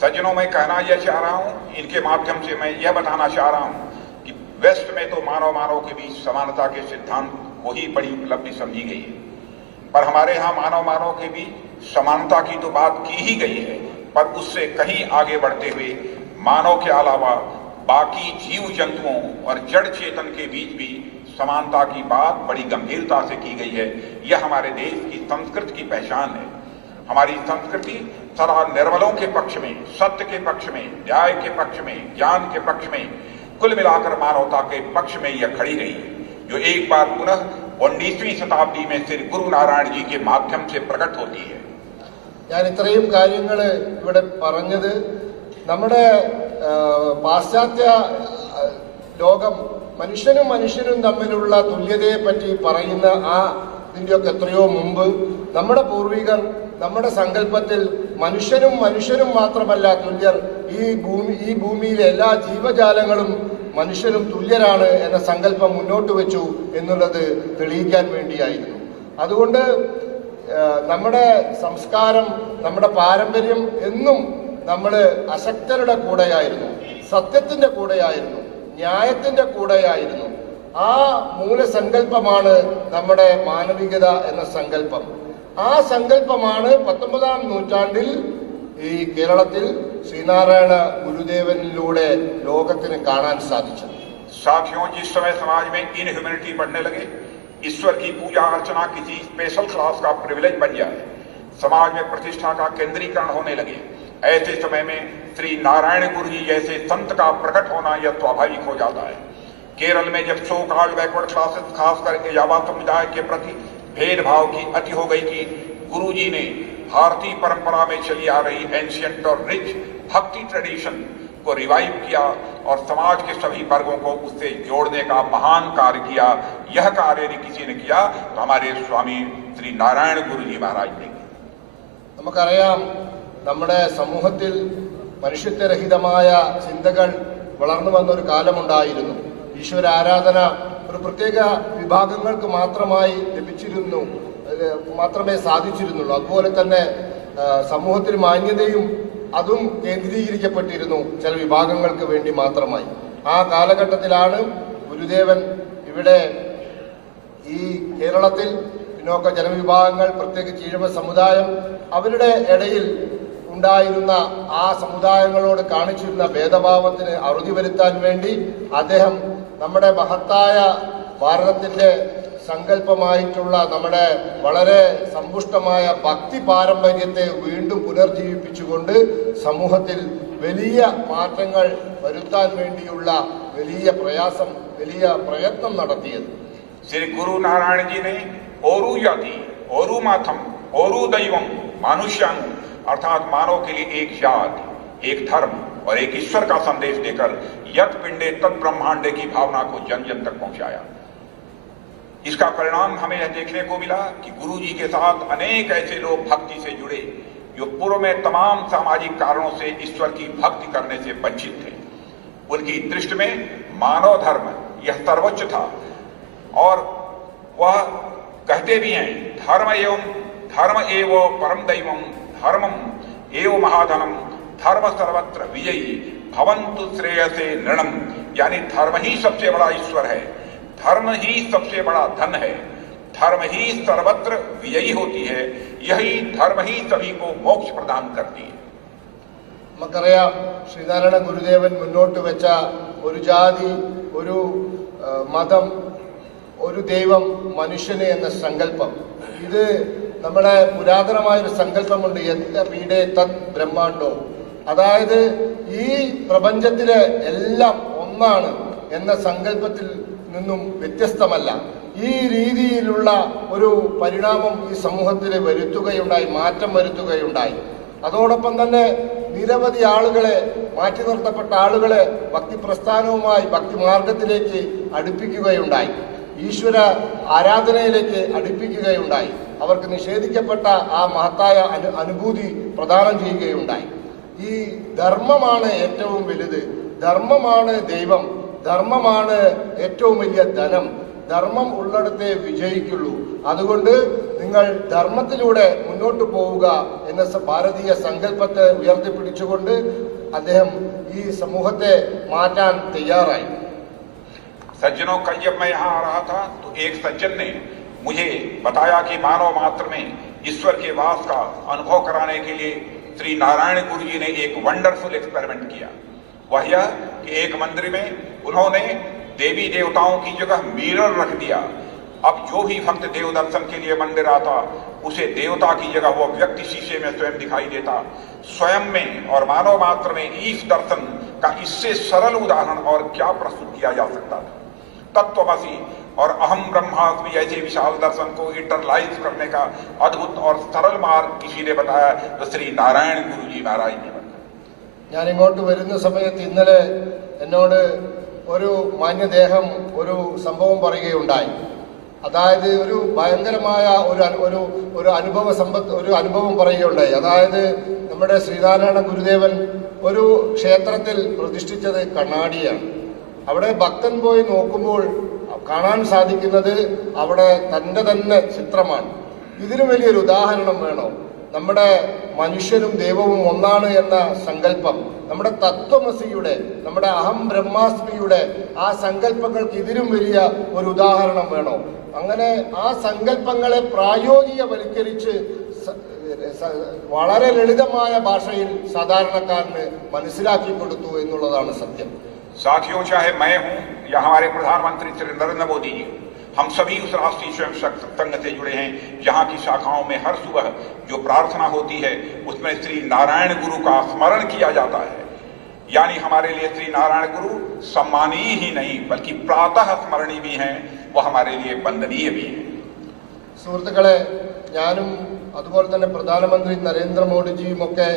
सज्जनों, मैं कहना यह चाह रहा हूं, इनके माध्यम से मैं यह बताना चाह रहा हूं कि वेस्ट में तो मानव के बीच समानता के सिद्धांत को ही बड़ी उपलब्धि समझी गई है, पर हमारे यहाँ मानव के बीच समानता की तो बात की ही गई है, पर उससे कहीं आगे बढ़ते हुए मानव के अलावा बाकी जीव जंतुओं और जड़ चेतन के बीच भी समानता की बात बड़ी गंभीरता से की गई है। यह हमारे देश की संस्कृति की पहचान है। हमारी संस्कृति सदा निर्मलों के पक्ष में, सत्य के पक्ष में, न्याय के पक्ष में, ज्ञान के पक्ष में, कुल मिलाकर मानवता के पक्ष में यह खड़ी रही है, जो एक बार पुनः 19वीं शताब्दी में श्री गुरु नारायण जी के माध्यम से प्रकट होती है। ഞാൻ ഇത്രയും കാര്യങ്ങൾ ഇവിടെ പറഞ്ഞത് നമ്മുടെ പാശ്ചാത്യ ലോകം മനുഷ്യനും തമ്മിലുള്ള തുല്യതയെ പറ്റി പറയുന്ന ഇതിൻ്റെയൊക്കെ എത്രയോ മുമ്പ് നമ്മുടെ പൂർവികർ നമ്മുടെ സങ്കല്പത്തിൽ മനുഷ്യനും മാത്രമല്ല തുല്യർ, ഈ ഭൂമിയിലെ എല്ലാ ജീവജാലങ്ങളും മനുഷ്യരും തുല്യരാണ് എന്ന സങ്കല്പം മുന്നോട്ട് വെച്ചു എന്നുള്ളത് തെളിയിക്കാൻ വേണ്ടിയായിരുന്നു. അതുകൊണ്ട് നമ്മുടെ സംസ്കാരം, നമ്മുടെ പാരമ്പര്യം എന്നും നമ്മൾ അശക്തരുടെ കൂടെയായിരുന്നു, സത്യത്തിന്റെ കൂടെയായിരുന്നു, ന്യായത്തിന്റെ കൂടെയായിരുന്നു. ആ മൂലസങ്കല്പമാണ് നമ്മുടെ മാനവികത എന്ന സങ്കല്പം. ആ സങ്കല്പമാണ് 19-ാം നൂറ്റാണ്ടിൽ ഈ കേരളത്തിൽ ശ്രീനാരായണ ഗുരുദേവനിലൂടെ ലോകത്തിന് കാണാൻ സാധിച്ചത്. साथियों, जिस समय समाज में इनह्यूमैनिटी बढ़ने लगे, ईश्वर की पूजा अर्चना किसी स्पेशल क्लास का प्रिविलेज बन जाए, समाज में प्रतिष्ठा का केंद्रीकरण होने लगे, ऐसे समय में श्री नारायण गुरु जी जैसे संत का प्रकट होना यह स्वाभाविक हो जाता है। केरल में जब सो कॉल्ड बैकवर्ड क्लासेस खासकर एजावा समुदाय के प्रति भेदभाव की अति हो गई थी, गुरु जी ने भारतीय परंपरा में चली आ रही एंशियंट और रिच भक्ति ट्रेडिशन को रिवाइव किया और समाज के सभी वर्गों को उससे जोड़ने का महान कार्य किया। यह कार्य यदि किसी ने किया तो हमारे स्वामी श्री नारायण गुरु जी महाराज ने। നമുക്കറിയാം, നമ്മുടെ സമൂഹത്തിൽ മനുഷ്യത്വരഹിതമായ ചിന്തകൾ വളർന്നു വന്നൊരു കാലമുണ്ടായിരുന്നു. ഈശ്വര ആരാധന ഒരു പ്രത്യേക വിഭാഗങ്ങൾക്ക് മാത്രമേ സാധിച്ചിരുന്നുള്ളൂ. അതുപോലെ തന്നെ സമൂഹത്തിൽ മാന്യതയും അതും കേന്ദ്രീകരിക്കപ്പെട്ടിരുന്നു ചില വിഭാഗങ്ങൾക്ക് വേണ്ടി മാത്രമായി. ആ കാലഘട്ടത്തിലാണ് ഗുരുദേവൻ ഇവിടെ ഈ കേരളത്തിൽ പിന്നോക്ക ജനവിഭാഗങ്ങൾ, പ്രത്യേകിച്ച് ഈഴവ സമുദായം, അവരുടെ ഇടയിൽ ഉണ്ടായിരുന്ന ആ സമുദായങ്ങളോട് കാണിച്ചിരുന്ന ഭേദഭാവത്തിന് അറുതി വരുത്താൻ വേണ്ടി അദ്ദേഹം നമ്മുടെ മഹത്തായ ഭാരതത്തിന്റെ സങ്കല്പമായിട്ടുള്ള നമ്മുടെ വളരെ സമ്പുഷ്ടമായ ഭക്തി പാരമ്പര്യത്തെ വീണ്ടും പുനർജീവിപ്പിച്ചുകൊണ്ട് സമൂഹത്തിൽ വലിയ മാറ്റങ്ങൾ വരുത്താൻ വേണ്ടിയുള്ള വലിയ പ്രയത്നം നടത്തിയത്. श्री गुरु नारायण जी ने ओरु जाति, ओरु माथम, ओरु दैवम, मानुष्यानु अर्थात मानव के लिए एक जात, एक धर्म और एक ईश्वर का संदेश देकर यत पिंडे तत् ब्रह्मांडे की भावना को जन जन तक पहुंचाया। इसका परिणाम हमें यह देखने को मिला कि गुरु जी के साथ अनेक ऐसे लोग भक्ति से जुड़े जो पूर्व में तमाम सामाजिक कारणों से ईश्वर की भक्ति करने से वंचित थे। उनकी दृष्टि में मानव धर्म यह सर्वोच्च था और वह कहते भी हैं, धर्म एव परम दैवम, धर्मम एव महाधनम, धर्म सर्वत्र विजयी भवन्तु श्रेयसे नृणम। यानी धर्म ही सबसे बड़ा ईश्वर है, धर्म ही सबसे बड़ा धन है, धर्म ही सर्वत्र विजयी होती है, यही धर्म ही सभी को मोक्ष प्रदान करती है। നമുക്കറിയാം, ശ്രീനാരായണ ഗുരുദേവൻ മുന്നോട്ട് വെച്ച ഒരു ജാതി, ഒരു മതം, ഒരു ദൈവം, മനുഷ്യന് എന്ന സങ്കല്പം, ഇത് നമ്മുടെ പുരാതനമായൊരു സങ്കല്പമുണ്ട്, യത്ര പീഡേ തത് ബ്രഹ്മാണ്ടോ. അതായത് ഈ പ്രപഞ്ചത്തിലെ എല്ലാം ഒന്നാണ് എന്ന സങ്കല്പത്തിൽ നിന്നും വ്യത്യസ്തമല്ല. ഈ രീതിയിലുള്ള ഒരു പരിണാമം ഈ സമൂഹത്തിൽ മാറ്റം വരുത്തുകയുണ്ടായി. അതോടൊപ്പം തന്നെ നിരവധി ആളുകളെ, മാറ്റി നിർത്തപ്പെട്ട ആളുകളെ ഭക്തി പ്രസ്ഥാനവുമായി ഭക്തി മാർഗത്തിലേക്ക് അടുപ്പിക്കുകയുണ്ടായി, ഈശ്വര ആരാധനയിലേക്ക് അടുപ്പിക്കുകയുണ്ടായി. അവർക്ക് നിഷേധിക്കപ്പെട്ട ആ മഹത്തായ അനുഭൂതി പ്രദാനം ചെയ്യുകയുണ്ടായി. ഈ ധർമ്മമാണ് ഏറ്റവും വലുത്, ധർമ്മമാണ് ദൈവം, ധർമ്മമാണ് ഏറ്റവും വലിയ ധനം, ധർമ്മം ഉള്ളിടത്തേ വിജയിക്കുള്ളൂ. അതുകൊണ്ട് നിങ്ങൾ ധർമ്മത്തിലൂടെ മുന്നോട്ട് പോവുക എന്ന ഭാരതീയ സങ്കല്പത്തെ ഉയർത്തിപ്പിടിച്ചുകൊണ്ട് അദ്ദേഹം ഈ സമൂഹത്തെ മാറ്റാൻ തയ്യാറായി. सज्जनों, कल जब मैं यहाँ आ रहा था तो एक सज्जन ने मुझे बताया कि मानव मात्र में ईश्वर के वास का अनुभव कराने के लिए श्री नारायण गुरु जी ने एक वंडरफुल एक्सपेरिमेंट किया। वह यह कि एक मंदिर में उन्होंने देवी देवताओं की जगह मिरर रख दिया। अब जो भी भक्त देव दर्शन के लिए मंदिर आता, उसे देवता की जगह वो व्यक्ति शीशे में स्वयं दिखाई देता। स्वयं में और मानव मात्र में ईश दर्शन का इससे सरल उदाहरण और क्या प्रस्तुत किया जा सकता था। तत्वमसि और अहम ब्रह्मास्मि ऐसे विशाल दर्शन को इंटरलाइज करने का अद्भुत और सरल मार्ग किसी ने बताया तो श्री नारायण गुरु जी महाराज ने बताया। ഞാൻ ഇങ്ങോട്ട് വരുന്ന സമയത്ത് ഇന്നലെ എന്നോട് ഒരു മാന്യദേഹം ഒരു സംഭവം പറയുകയുണ്ടായി. അതായത് ഒരു ഭയങ്കരമായ ഒരു അനുഭവം പറയുകയുണ്ടായി. അതായത് നമ്മുടെ ശ്രീനാരായണ ഗുരുദേവൻ ഒരു ക്ഷേത്രത്തിൽ പ്രതിഷ്ഠിച്ചത് കണ്ണാടിയാണ്. അവിടെ ഭക്തൻ പോയി നോക്കുമ്പോൾ കാണാൻ സാധിക്കുന്നത് അവിടെ തൻ്റെ തന്നെ ചിത്രമാണ്. ഇതിനു വലിയൊരു ഉദാഹരണം വേണോ? നമ്മുടെ മനുഷ്യനും ദൈവവും ഒന്നാണ് എന്ന സങ്കല്പം, നമ്മുടെ തത്വമസിയുടെ, നമ്മുടെ അഹം ബ്രഹ്മാസ്മിയുടെ ആ സങ്കല്പങ്ങൾക്ക് ഇതിനും വലിയ ഒരു ഉദാഹരണം വേണോ? അങ്ങനെ ആ സങ്കല്പങ്ങളെ പ്രായോഗികവൽക്കരിച്ച് വളരെ ലളിതമായ ഭാഷയിൽ സാധാരണക്കാരന് മനസ്സിലാക്കി കൊടുത്തു എന്നുള്ളതാണ് സത്യം. साथियों, चाहे मैं हूं या हमारे प्रधानमंत्री श्री नरेंद्र मोदी जी, हम सभी उस राष्ट्रीय स्वयं संघ से जुड़े हैं जहां की शाखाओं में हर सुबह जो प्रार्थना होती है उसमें श्री नारायण गुरु का स्मरण किया जाता है. यानी हमारे लिए श्री नारायण गुरु सम्मानीय ही नहीं बल्कि प्रातः स्मरणीय भी हैं, वो हमारे लिए वंदनीय भी हैं. സുഹൃത്തുക്കളെ, ഞാനും അതുപോലെ തന്നെ പ്രധാനമന്ത്രി നരേന്ദ്രമോദിജിയും ഒക്കെ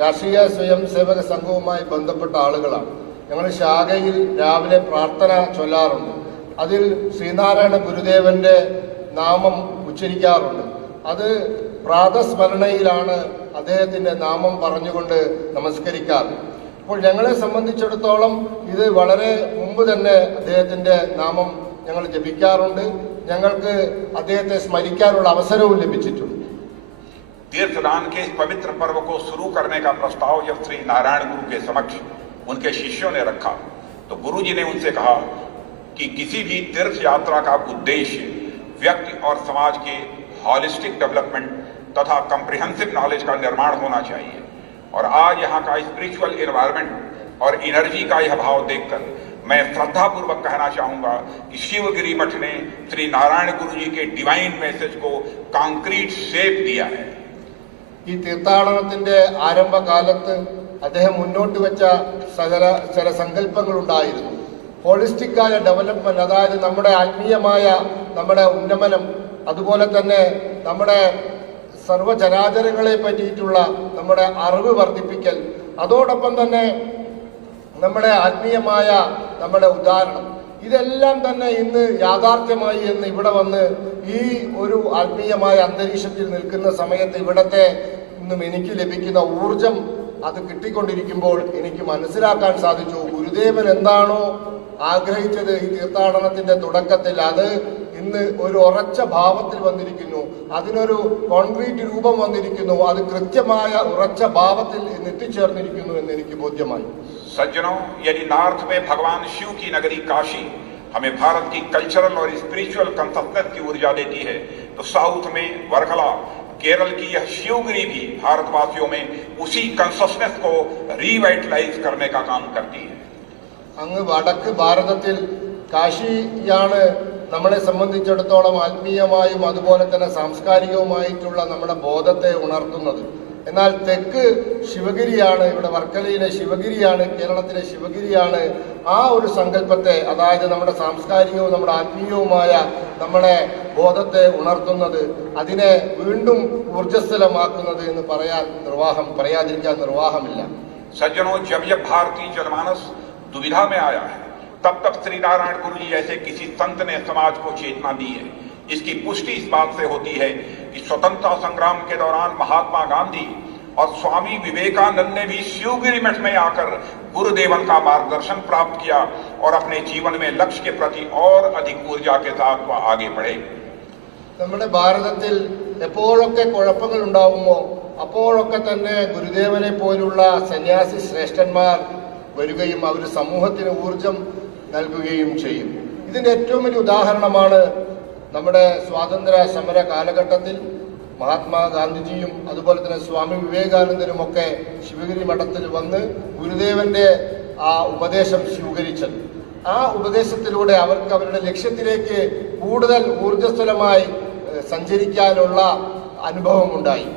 രാഷ്ട്രീയ സ്വയം സേവക സംഘവുമായി ബന്ധപ്പെട്ട ആളുകളാണ്. ഞങ്ങൾ ശാഖയിൽ രാവിലെ പ്രാർത്ഥന ചൊല്ലാറുണ്ട്. അതിൽ ശ്രീനാരായണ ഗുരുദേവന്റെ നാമം ഉച്ചരിക്കാറുണ്ട്. അത് പ്രാതസ്മരണയിലാണ് അദ്ദേഹത്തിന്റെ നാമം പറഞ്ഞുകൊണ്ട് നമസ്കരിക്കാറ്. അപ്പോൾ ഞങ്ങളെ സംബന്ധിച്ചിടത്തോളം ഇത് വളരെ മുമ്പ് തന്നെ അദ്ദേഹത്തിന്റെ നാമം ഞങ്ങൾ ജപിക്കാറുണ്ട്. ഞങ്ങൾക്ക് അദ്ദേഹത്തെ സ്മരിക്കാനുള്ള അവസരവും ലഭിച്ചിട്ടുണ്ട്. तीर्थदान के इस पवित्र पर्व को शुरू करने का प्रस्ताव जब श्री नारायण गुरु के समक्ष उनके शिष्यों ने रखा तो गुरु जी ने उनसे कहा कि किसी भी तीर्थ यात्रा का उद्देश्य व्यक्ति और समाज के हॉलिस्टिक डेवलपमेंट तथा कॉम्प्रिहेंसिव नॉलेज का निर्माण होना चाहिए. और आज यहाँ का स्पिरिचुअल एनवायरनमेंट और एनर्जी का यह भाव देखकर मैं श्रद्धापूर्वक कहना चाहूंगा कि शिवगिरी मठ ने श्री नारायण गुरु जी के डिवाइन मैसेज को कॉन्क्रीट शेप दिया है. ഈ തീർത്ഥാടനത്തിന്റെ ആരംഭകാലത്ത് അദ്ദേഹം മുന്നോട്ട് വെച്ച ചില സങ്കല്പങ്ങളുണ്ടായിരുന്നു. ഹോളിസ്റ്റിക്കായ ഡെവലപ്മെന്റ്, അതായത് നമ്മുടെ ആത്മീയമായ നമ്മുടെ ഉന്നമനം, അതുപോലെ തന്നെ നമ്മുടെ സർവ്വചരാചരങ്ങളെ പറ്റിയിട്ടുള്ള നമ്മുടെ അറിവ് വർദ്ധിപ്പിക്കൽ, അതോടൊപ്പം തന്നെ നമ്മുടെ ആത്മീയമായ നമ്മുടെ ഉദാഹരണം, ഇതെല്ലാം തന്നെ ഇന്ന് യാഥാർത്ഥ്യമായി എന്ന് ഇവിടെ വന്ന് ഈ ഒരു ആത്മീയമായ അന്തരീക്ഷത്തിൽ നിൽക്കുന്ന സമയത്ത് ഇവിടത്തെ ഇന്നും എനിക്ക് ലഭിക്കുന്ന ഊർജം അത് കിട്ടിക്കൊണ്ടിരിക്കുമ്പോൾ എനിക്ക് മനസ്സിലാക്കാൻ സാധിച്ചു, ഗുരുദേവൻ എന്താണോ ആഗ്രഹിച്ചത് ഈ തീർത്ഥാടനത്തിന്റെ തുടക്കത്തിൽ, അത് ഇന്ന് ഒരു ഉറച്ച ഭാവത്തിൽ വന്നിരിക്കുന്നു, അതിനൊരു കോൺക്രീറ്റ് രൂപം വന്നിരിക്കുന്നു, അത് കൃത്യമായ ഉറച്ച ഭാവത്തിൽ ഇന്ന് എത്തിച്ചേർന്നിരിക്കുന്നു എന്ന് എനിക്ക് ബോധ്യമായി. सज्जनों, यदि नॉर्थ में भगवान शिव की नगरी काशी हमें भारत की कल्चरल और स्पिरिचुअल कंसस्टेंस की ऊर्जा देती है, तो साउथ में वर्कला, केरल की यह शिवगिरी भी भारतवासियों में उसी कंसस्टेंस को रिवाइटलाइज करने का काम करती है. അങ്ങ് വടക്ക് ഭാരതത്തിൽ കാശിയാണ് നമ്മളെ സംബന്ധിച്ചിടത്തോളം ആത്മീയമായും അതുപോലെ തന്നെ സാംസ്കാരികവുമായിട്ടുള്ള നമ്മുടെ ബോധത്തെ ഉണർത്തുന്നത്. എന്നാൽ തെക്ക് ശിവഗിരിയാണ്, ഇവിടെ വർക്കലയിലെ ശിവഗിരിയാണ്, കേരളത്തിലെ ശിവഗിരിയാണ് ആ ഒരു സങ്കല്പത്തെ, അതായത് നമ്മുടെ സാംസ്കാരികവും നമ്മുടെ ആത്മീയവുമായ നമ്മുടെ ബോധത്തെ ഉണർത്തുന്നത്, അതിനെ വീണ്ടും ഊർജ്ജസ്വലമാക്കുന്നത് എന്ന് പറയാതിരിക്കാൻ നിർവാഹമില്ല. सज्जनों, जब जब भारतीय जनमानस दुविधा में आया है तब तक श्री नारायण गुरु जी ऐसे किसी संत ने समाज को चेतना दी है. इसकी पुष्टि इस बात से होती है कि स्वतंत्रता संग्राम के दौरान महात्मा गांधी और स्वामी विवेकानंद ने भी शिवगिरी मठ में आकर गुरुदेवन का मार्गदर्शन प्राप्त किया और अपने जीवन में लक्ष्य के प्रति और अधिक ऊर्जा के साथ वह आगे बढ़े. നമ്മുടെ ഭാരതത്തിൽ എപ്പോഴൊക്കെ കുഴപ്പങ്ങൾ ഉണ്ടാവുമോ അപ്പോഴൊക്കെ തന്നെ ഗുരുദേവനെ പോലുള്ള സന്യാസി ശ്രേഷ്ഠന്മാർ വരികയും അവർ സമൂഹത്തിന് ഊർജം നൽകുകയും ചെയ്യും. ഇതിന്റെ ഏറ്റവും വലിയ ഉദാഹരണമാണ് നമ്മുടെ സ്വാതന്ത്ര്യ സമര കാലഘട്ടത്തിൽ മഹാത്മാഗാന്ധിജിയും അതുപോലെ തന്നെ സ്വാമി വിവേകാനന്ദനുമൊക്കെ ശിവഗിരി മഠത്തിൽ വന്ന് ഗുരുദേവന്റെ ആ ഉപദേശം സ്വീകരിച്ചത്. ആ ഉപദേശത്തിലൂടെ അവർക്ക് അവരുടെ ലക്ഷ്യത്തിലേക്ക് കൂടുതൽ ഊർജ്ജസ്വലമായി സഞ്ചരിക്കാനുള്ള അനുഭവമുണ്ടായി.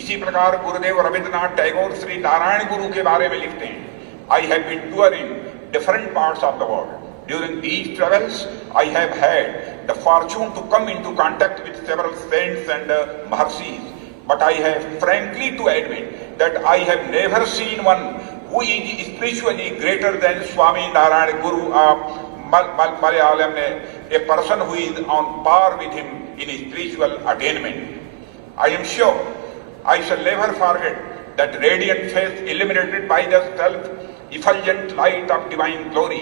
इसी प्रकार गुरुदेव रविंद्रनाथ टैगोर श्री नारायण गुरु के बारे में लिखते हैं, I have been touring different parts of the world. During these travels, I have had the fortune to come into contact with several saints and Maharshis. But I have frankly to admit that I have never seen one who is spiritually greater than Swami Narayan Guru of Malayalam, a person who is on par with him in spiritual attainment. I am sure I shall never forget that radiant face illuminated by the self-effulgent light of divine glory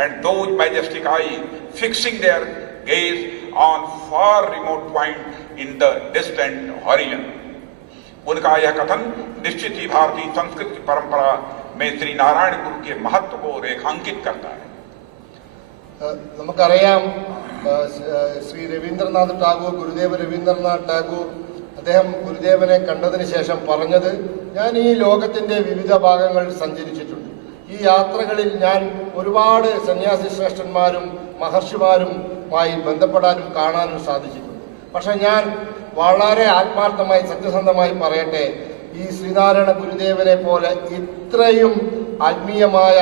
and those majestic eyes fixing their gaze on far remote point in the distant horizon. उनका यह कथन निश्चित ही भारतीय संस्कृत की परंपरा में श्री नारायण गुरु के महत्व को रेखांकित करता है. നമുക്കറിയാം ശ്രീ രവീന്ദ്രനാഥ് ടാഗോർ, ഗുരുദേവ രവീന്ദ്രനാഥ് ടാഗോർ, അദ്ദേഹം ഗുരുദേവനെ കണ്ടതിന് ശേഷം പറഞ്ഞത്, ഞാൻ ഈ ലോകത്തിന്റെ വിവിധ ഭാഗങ്ങൾ സഞ്ചരിച്ചിട്ടുണ്ട്. ഈ യാത്രകളിൽ ഞാൻ ഒരുപാട് സന്യാസി ശ്രേഷ്ഠന്മാരും മഹർഷിമാരുമായി ബന്ധപ്പെടാനും കാണാനും സാധിച്ചിട്ടുണ്ട്. പക്ഷെ ഞാൻ വളരെ ആത്മാർത്ഥമായി സത്യസന്ധമായി പറയട്ടെ, ഈ ശ്രീനാരായണ ഗുരുദേവനെ പോലെ ഇത്രയും ആത്മീയമായ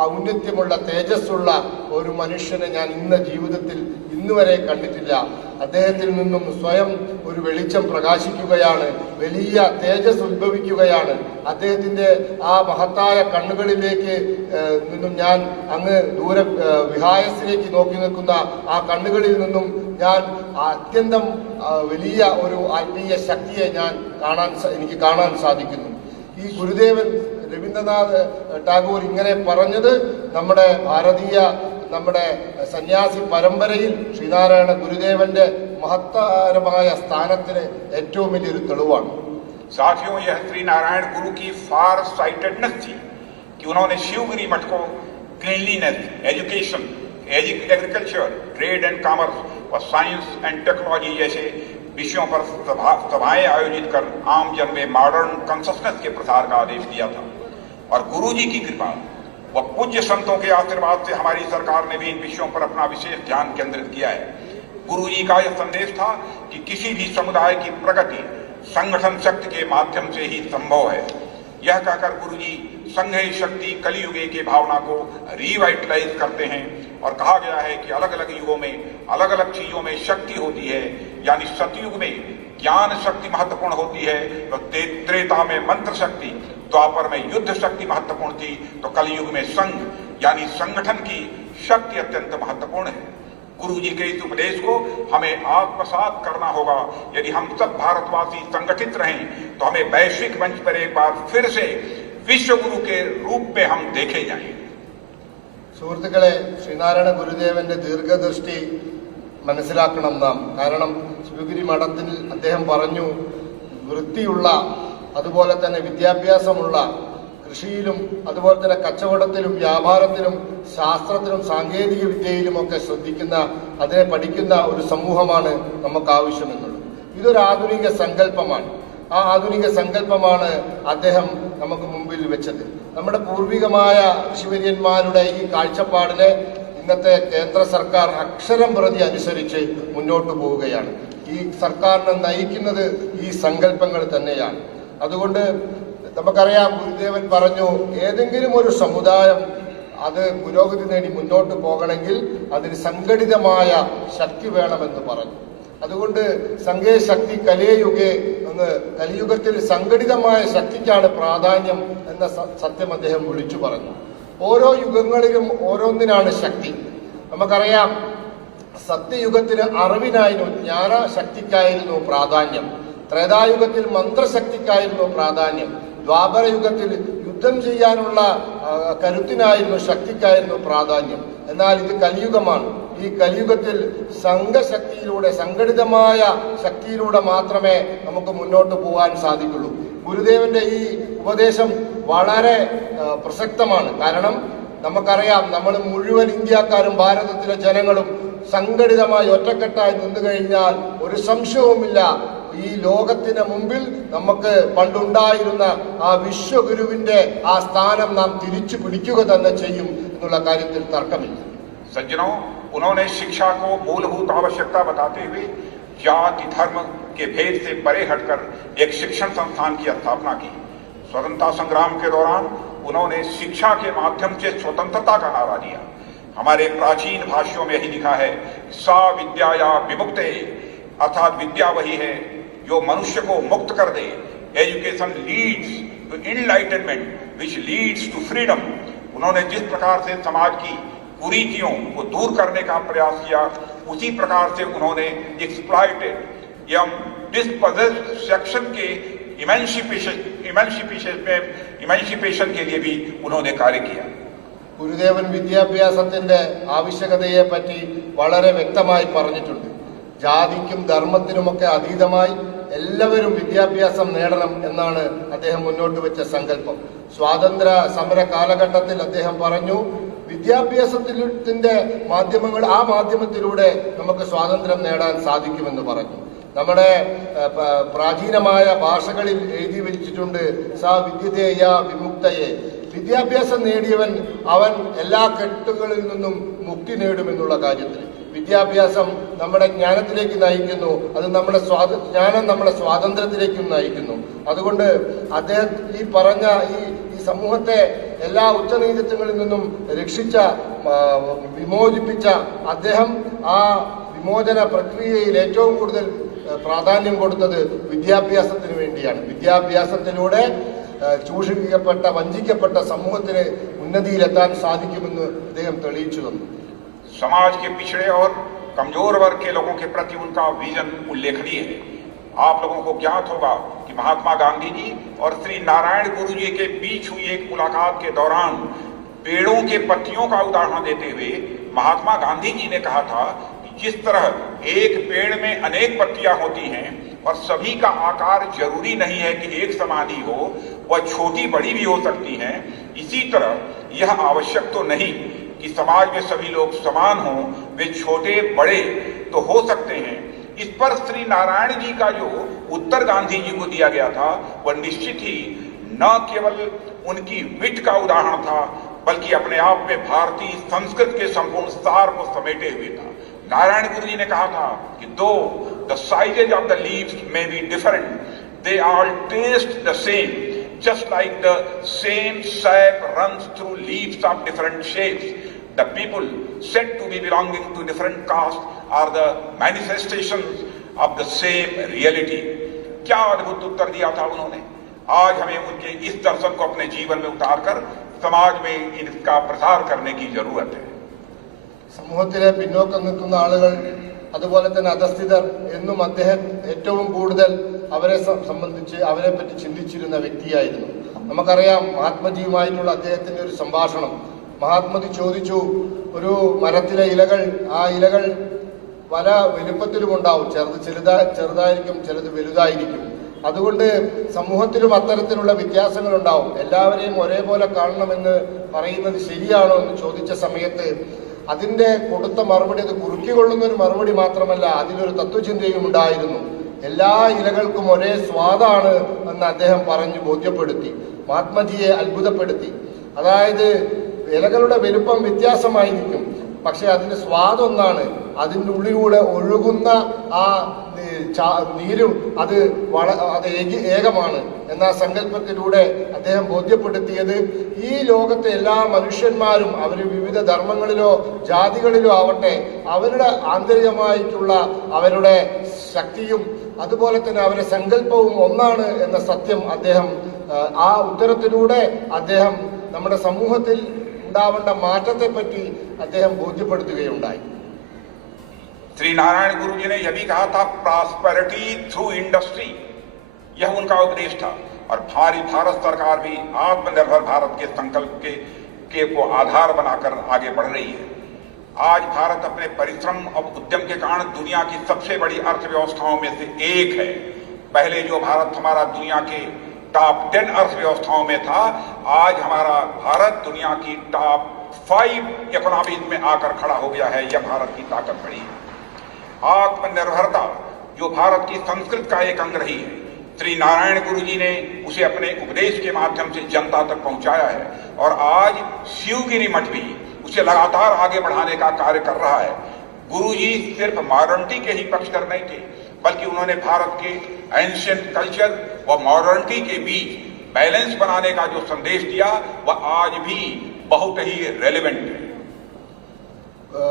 ഔന്നത്യമുള്ള തേജസ്സുള്ള ഒരു മനുഷ്യനെ ഞാൻ ജീവിതത്തിൽ ഇന്നുവരെ കണ്ടിട്ടില്ല. അദ്ദേഹത്തിൽ നിന്നും സ്വയം ഒരു വെളിച്ചം പ്രകാശിക്കുകയാണ്, വലിയ തേജസ് ഉത്ഭവിക്കുകയാണ്. അദ്ദേഹത്തിന്റെ ആ മഹത്തായ കണ്ണുകളിലേക്ക് നിന്നും ഞാൻ അങ്ങ് ദൂരെ വിഹായസിലേക്ക് നോക്കി നിൽക്കുന്ന ആ കണ്ണുകളിൽ നിന്നും ഞാൻ അത്യന്തം വലിയ ഒരു ആത്മീയ ശക്തിയെ എനിക്ക് കാണാൻ സാധിക്കുന്നു. ഈ ഗുരുദേവൻ രവീന്ദ്രനാഥ് ടാഗോർ ഇങ്ങനെ പറഞ്ഞത് നമ്മുടെ സന്യാസി പരമ്പരയിൽ ശ്രീനാരായണ ഗുരുദേവന്റെ महत्वरമായ സ്ഥാനത്തിന് ഏറ്റവും വലിയൊരു തെളിവാണ്. साथियों, यह श्री नारायण गुरु की फार साइटेडनेस थी कि उन्होंने शिवगिरी मठ को cleanliness, education, agriculture, trade and commerce और साइंस एंड टेक्नोलॉजी जैसे विषयों पर सभाएं आयोजित कर आम जन में मॉडर्न कॉन्शसनेस के प्रसार का आदेश दिया था. और गुरु जी की कृपा व पूज्य संतों के आशीर्वाद से हमारी सरकार ने भी इन विषयों पर अपना विशेष ध्यान केंद्रित किया है. गुरु जी का यह संदेश था कि किसी भी समुदाय की प्रगति संगठन शक्ति के माध्यम से ही संभव है. यह कहकर गुरु जी संघ शक्ति कलियुगे की भावना को रिवाइटलाइज करते हैं और कहा गया है कि अलग अलग युगों में अलग अलग चीजों में शक्ति होती है. यानी सतयुग में ज्ञान शक्ति महत्वपूर्ण होती है, तो त्रेता में मंत्र शक्ति, द्वापर में युद्ध शक्ति महत्वपूर्ण थी, तो कलयुग में संघ यानी संगठन की शक्ति अत्यंत महत्वपूर्ण है. गुरु जी के इस उपदेश को हमें आत्मसात करना होगा. यदि हम सब भारतवासी संगठित रहें तो हमें वैश्विक मंच पर एक बार फिर से विश्व गुरु के रूप में हम देखे जाएं. സുഹൃത്തുക്കളെ, ശ്രീനാരായണ ഗുരുദേവന്റെ ദീർഘദൃഷ്ടി മനസ്സിലാക്കണം നാം. കാരണം ശിവഗിരി മഠത്തിൽ അദ്ദേഹം പറഞ്ഞു, വൃത്തിയുള്ള, അതുപോലെ തന്നെ വിദ്യാഭ്യാസമുള്ള, കൃഷിയിലും അതുപോലെ തന്നെ കച്ചവടത്തിലും വ്യാപാരത്തിലും ശാസ്ത്രത്തിലും സാങ്കേതിക വിദ്യയിലും ഒക്കെ ശ്രദ്ധിക്കുന്ന, അതിനെ പഠിക്കുന്ന ഒരു സമൂഹമാണ് നമുക്ക് ആവശ്യമെന്നുള്ളത്. ഇതൊരു ആധുനിക സങ്കല്പമാണ്. ആ ആധുനിക സങ്കല്പമാണ് അദ്ദേഹം നമുക്ക് മുമ്പിൽ വെച്ചത്. നമ്മുടെ പൂർവികമായ ഋഷിവര്യന്മാരുടെ ഈ കാഴ്ചപ്പാടിനെ ഇന്നത്തെ കേന്ദ്ര സർക്കാർ അക്ഷരം പ്രതി അനുസരിച്ച് മുന്നോട്ട് പോവുകയാണ്. ഈ സർക്കാരിനെ നയിക്കുന്നത് ഈ സങ്കല്പങ്ങൾ തന്നെയാണ്. അതുകൊണ്ട് നമുക്കറിയാം, ഗുരുദേവൻ പറഞ്ഞു, ഏതെങ്കിലും ഒരു സമുദായം അത് പുരോഗതി നേടി മുന്നോട്ട് പോകണമെങ്കിൽ അതിന് സംഘടിതമായ ശക്തി വേണമെന്ന് പറഞ്ഞു. അതുകൊണ്ട് സംഘേ ശക്തി കലിയുഗേ എന്ന്, കലിയുഗത്തിൽ സംഘടിതമായ ശക്തിക്കാണ് പ്രാധാന്യം എന്ന സത്യം അദ്ദേഹം വിളിച്ചു പറഞ്ഞു. ഓരോ യുഗങ്ങളിലും ഓരോന്നിനാണ് ശക്തി. നമുക്കറിയാം, സത്യയുഗത്തിന് അറിവിനായിരുന്നു, ജ്ഞാനശക്തിക്കായിരുന്നു പ്രാധാന്യം. ത്രേതായുഗത്തിൽ മന്ത്രശക്തിക്കായിരുന്നു പ്രാധാന്യം. ദ്വാപരയുഗത്തിൽ യുദ്ധം ചെയ്യാനുള്ള കരുത്തിനായിരുന്നു, ശക്തിക്കായിരുന്നു പ്രാധാന്യം. എന്നാൽ ഇത് കലിയുഗമാണ്. ഈ കലിയുഗത്തിൽ സംഘശക്തിയിലൂടെ, സംഘടിതമായ ശക്തിയിലൂടെ മാത്രമേ നമുക്ക് മുന്നോട്ട് പോകാൻ സാധിക്കുള്ളൂ. ഗുരുദേവന്റെ ഈ ഉപദേശം വളരെ പ്രസക്തമാണ്. കാരണം നമുക്കറിയാം, നമ്മൾ മുഴുവൻ ഇന്ത്യക്കാരും ഭാരതത്തിലെ ജനങ്ങളും സംഘടിതമായി ഒറ്റക്കെട്ടായി നിന്നു കഴിഞ്ഞാൽ ഒരു സംശയവുമില്ല, ഈ ലോകത്തിന് മുമ്പിൽ നമുക്ക് പണ്ടുണ്ടായിരുന്ന ആ വിശ്വഗുരുവിന്റെ ആ സ്ഥാനം നാം തിരിച്ചു പിടിക്കുക തന്നെ ചെയ്യും എന്നുള്ള കാര്യത്തിൽ തർക്കമില്ല. सज्जनों, उन्होंने शिक्षा को मूलभूत आवश्यकता बताते हुए जाति धर्म के भेद से परे हटकर एक शिक्षण संस्थान की स्थापना की. स्वतंत्रता संग्राम के दौरान उन्होंने शिक्षा के माध्यम से स्वतंत्रता का नारा दिया. हमारे प्राचीन भाष्यों में यही लिखा है, सा विद्याया विमुक्ते, अर्थात विद्या वही है जो मनुष्य को मुक्त कर दे. Education leads to enlightenment which leads to freedom. उन्होंने जिस प्रकार से समाज की कुरीतियों को दूर करने का प्रयास किया, उसी प्रकार से उन्होंने एक्सप्लॉइटेड एवं डिस्पोजेस्ड सेक्शन के इमेंसिपेशन के लिए भी उन्होंने कार्य किया. ഗുരുദേവൻ വിദ്യാഭ്യാസത്തിന്റെ ആവശ്യകതയെ പറ്റി വളരെ വ്യക്തമായി പറഞ്ഞിട്ടുണ്ട്. ജാതിക്കും ധർമ്മത്തിനുമൊക്കെ അതീതമായി എല്ലാവരും വിദ്യാഭ്യാസം നേടണം എന്നാണ് അദ്ദേഹം മുന്നോട്ട് വെച്ച സങ്കല്പം. സ്വാതന്ത്ര്യ സമര കാലഘട്ടത്തിൽ അദ്ദേഹം പറഞ്ഞു, വിദ്യാഭ്യാസത്തിന്റെ മാധ്യമങ്ങൾ, ആ മാധ്യമത്തിലൂടെ നമുക്ക് സ്വാതന്ത്ര്യം നേടാൻ സാധിക്കുമെന്ന് പറഞ്ഞു. നമ്മുടെ പ്രാചീനമായ ഭാഷകളിൽ എഴുതി വെച്ചിട്ടുണ്ട്, സാ വിദ്യതേയ വിമുക്തയെ, വിദ്യാഭ്യാസം നേടിയവൻ അവൻ എല്ലാ കെട്ടുകളിൽ നിന്നും മുക്തി നേടുമെന്നുള്ള കാര്യത്തിൽ. വിദ്യാഭ്യാസം നമ്മുടെ ജ്ഞാനത്തിലേക്ക് നയിക്കുന്നു, അത് നമ്മുടെ ജ്ഞാനം നമ്മുടെ സ്വാതന്ത്ര്യത്തിലേക്കും നയിക്കുന്നു. അതുകൊണ്ട് അദ്ദേഹം ഈ പറഞ്ഞ ഈ സമൂഹത്തെ എല്ലാ ഉച്ചനീചത്വങ്ങളിൽ നിന്നും രക്ഷിച്ച, വിമോചിപ്പിച്ച അദ്ദേഹം ആ വിമോചന പ്രക്രിയയിൽ ഏറ്റവും കൂടുതൽ പ്രാധാന്യം കൊടുത്തത് വിദ്യാഭ്യാസത്തിന് വേണ്ടിയാണ്. വിദ്യാഭ്യാസത്തിലൂടെ ചൂഷിക്കപ്പെട്ട, വഞ്ചിക്കപ്പെട്ട സമൂഹത്തിന് ഉന്നതിയിലെത്താൻ സാധിക്കുമെന്ന് അദ്ദേഹം തെളിയിച്ചു തന്നു. समाज के पिछड़े और कमजोर वर्ग के लोगों के प्रति उनका विजन उल्लेखनीय है। आप लोगों को ज्ञात होगा कि महात्मा गांधी जी और श्री नारायण गुरु जी के बीच हुई एक मुलाकात के दौरान पेड़ों के पत्तियों का उदाहरण देते हुए महात्मा गांधी जी ने कहा था कि जिस तरह एक पेड़ में अनेक पत्तियां होती हैं और सभी का आकार जरूरी नहीं है कि एक समान ही हो, वह छोटी बड़ी भी हो सकती हैं, इसी तरह यह आवश्यक तो नहीं कि समाज में सभी लोग समान हों, वे छोटे बड़े तो हो सकते हैं। इस पर श्री नारायण जी का जो उत्तर गांधी जी को दिया गया था वह निश्चित ही न केवल उनकी विट का उदाहरण था, बल्कि अपने आप में भारतीय संस्कृत के संपूर्ण सार को समेटे हुए था। नारायण गुरु जी ने कहा था कि though the sizes of the leaves may be different, they all taste the same, just like the same sap runs through leaves of different shapes. The people said to be belonging to different castes are the manifestations of the same reality. क्या अद्भुत उत्तर दिया था उन्होंने। आज हमें उनके इस दर्शन को अपने जीवन में उतारकर समाज में इसका प्रसार करने की जरूरत है। സമൂഹത്തിലെ പിന്നോക്കം നിൽക്കുന്ന ആളുകൾ, അതുപോലെ തന്നെ അധസ്ഥിതർ എന്നും അദ്ദേഹം ഏറ്റവും കൂടുതൽ അവരെ സംബന്ധിച്ച് അവരെ പറ്റി ചിന്തിച്ചിരുന്ന വ്യക്തിയായിരുന്നു. നമുക്കറിയാം മഹാത്മജിയുമായിട്ടുള്ള അദ്ദേഹത്തിന്റെ ഒരു സംഭാഷണം. മഹാത്മജി ചോദിച്ചു, ഒരു മരത്തിലെ ഇലകൾ, ആ ഇലകൾ പല വലുപ്പത്തിലും ഉണ്ടാവും, ചെറുതായിരിക്കും, ചിലത് വലുതായിരിക്കും. അതുകൊണ്ട് സമൂഹത്തിലും അത്തരത്തിലുള്ള വ്യത്യാസങ്ങൾ ഉണ്ടാവും. എല്ലാവരെയും ഒരേപോലെ കാണണമെന്ന് പറയുന്നത് ശരിയാണോ എന്ന് ചോദിച്ച സമയത്ത് അതിന്റെ കൊടുത്ത മറുപടി, അത് കുറുക്കിക്കൊള്ളുന്ന ഒരു മറുപടി മാത്രമല്ല, അതിലൊരു തത്വചിന്തയും ഉണ്ടായിരുന്നു. എല്ലാ ഇലകൾക്കും ഒരേ സ്വാദാണ് എന്ന് അദ്ദേഹം പറഞ്ഞു ബോധ്യപ്പെടുത്തി, മഹാത്മജിയെ അത്ഭുതപ്പെടുത്തി. അതായത് ഇലകളുടെ വലുപ്പം വ്യത്യാസമായിരിക്കും, പക്ഷെ അതിന്റെ സ്വാദൊന്നാണ്. അതിൻ്റെ ഉള്ളിലൂടെ ഒഴുകുന്ന ആ നീരും അത് ഏകമാണ് എന്ന സങ്കല്പത്തിലൂടെ അദ്ദേഹം ബോധ്യപ്പെടുത്തിയത് ഈ ലോകത്തെ എല്ലാ മനുഷ്യന്മാരും അവർ വിവിധ ധർമ്മങ്ങളിലോ ജാതികളിലോ ആവട്ടെ, അവരുടെ ആന്തരികമായിട്ടുള്ള അവരുടെ ശക്തിയും അതുപോലെ തന്നെ അവരുടെ സങ്കല്പവും ഒന്നാണ് എന്ന സത്യം അദ്ദേഹം ആ ഉത്തരത്തിലൂടെ അദ്ദേഹം നമ്മുടെ സമൂഹത്തിൽ ഉണ്ടാവേണ്ട മാറ്റത്തെ പറ്റി അദ്ദേഹം ബോധ്യപ്പെടുത്തുകയുണ്ടായി. श्री नारायण गुरु जी ने यह भी कहा था, प्रॉस्पेरिटी थ्रू इंडस्ट्री, यह उनका उपदेश था। और भारत सरकार भी आत्मनिर्भर भारत के संकल्प के को आधार बनाकर आगे बढ़ रही है। आज भारत अपने परिश्रम और उद्यम के कारण दुनिया की सबसे बड़ी अर्थव्यवस्थाओं में से एक है। पहले जो भारत हमारा दुनिया के टॉप 10 अर्थव्यवस्थाओं में था, आज हमारा भारत दुनिया की टॉप 5 इकोनॉमीज में आकर खड़ा हो गया है। यह भारत की ताकत बड़ी है। आत्मनिर्भरता जो भारत की संस्कृत का एक अंग रही है, श्री नारायण गुरु जी ने उसे अपने उपदेश के माध्यम से जनता तक पहुंचाया है। और आज शिवगिरी मठ भी उसे लगातार आगे बढ़ाने का कार्य कर रहा है। गुरु जी सिर्फ मॉडर्निटी के ही पक्षधर नहीं थे, बल्कि उन्होंने भारत के एंशिएंट कल्चर व मॉडर्निटी के बीच बैलेंस बनाने का जो संदेश दिया वह आज भी बहुत ही रेलेवेंट है।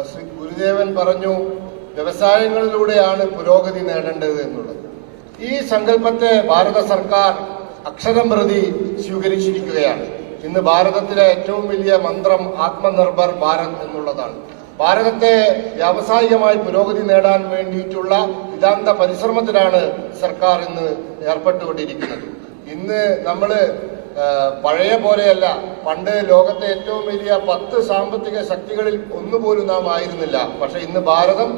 ശ്രീ ഗുരുദേവൻ പറഞ്ഞു, വ്യവസായങ്ങളിലൂടെയാണ് പുരോഗതി നേടേണ്ടത് എന്നുള്ളത്. ഈ സങ്കല്പത്തെ ഭാരത സർക്കാർ അക്ഷരം പ്രതി സ്വീകരിച്ചിരിക്കുകയാണ്. ഇന്ന് ഭാരതത്തിലെ ഏറ്റവും വലിയ മന്ത്രം ആത്മനിർഭർ ഭാരത് എന്നുള്ളതാണ്. ഭാരതത്തെ വ്യാവസായികമായി പുരോഗതി നേടാൻ വേണ്ടിയിട്ടുള്ള നിതാന്ത പരിശ്രമത്തിലാണ് സർക്കാർ ഇന്ന് ഏർപ്പെട്ടുകൊണ്ടിരിക്കുന്നത്. ഇന്ന് നമ്മൾ പഴയ പോലെയല്ല. പണ്ട് ലോകത്തെ ഏറ്റവും വലിയ 10 സാമ്പത്തിക ശക്തികളിൽ ഒന്നുപോലും നാം ആയിരുന്നില്ല. പക്ഷെ ഇന്ന് ഭാരതം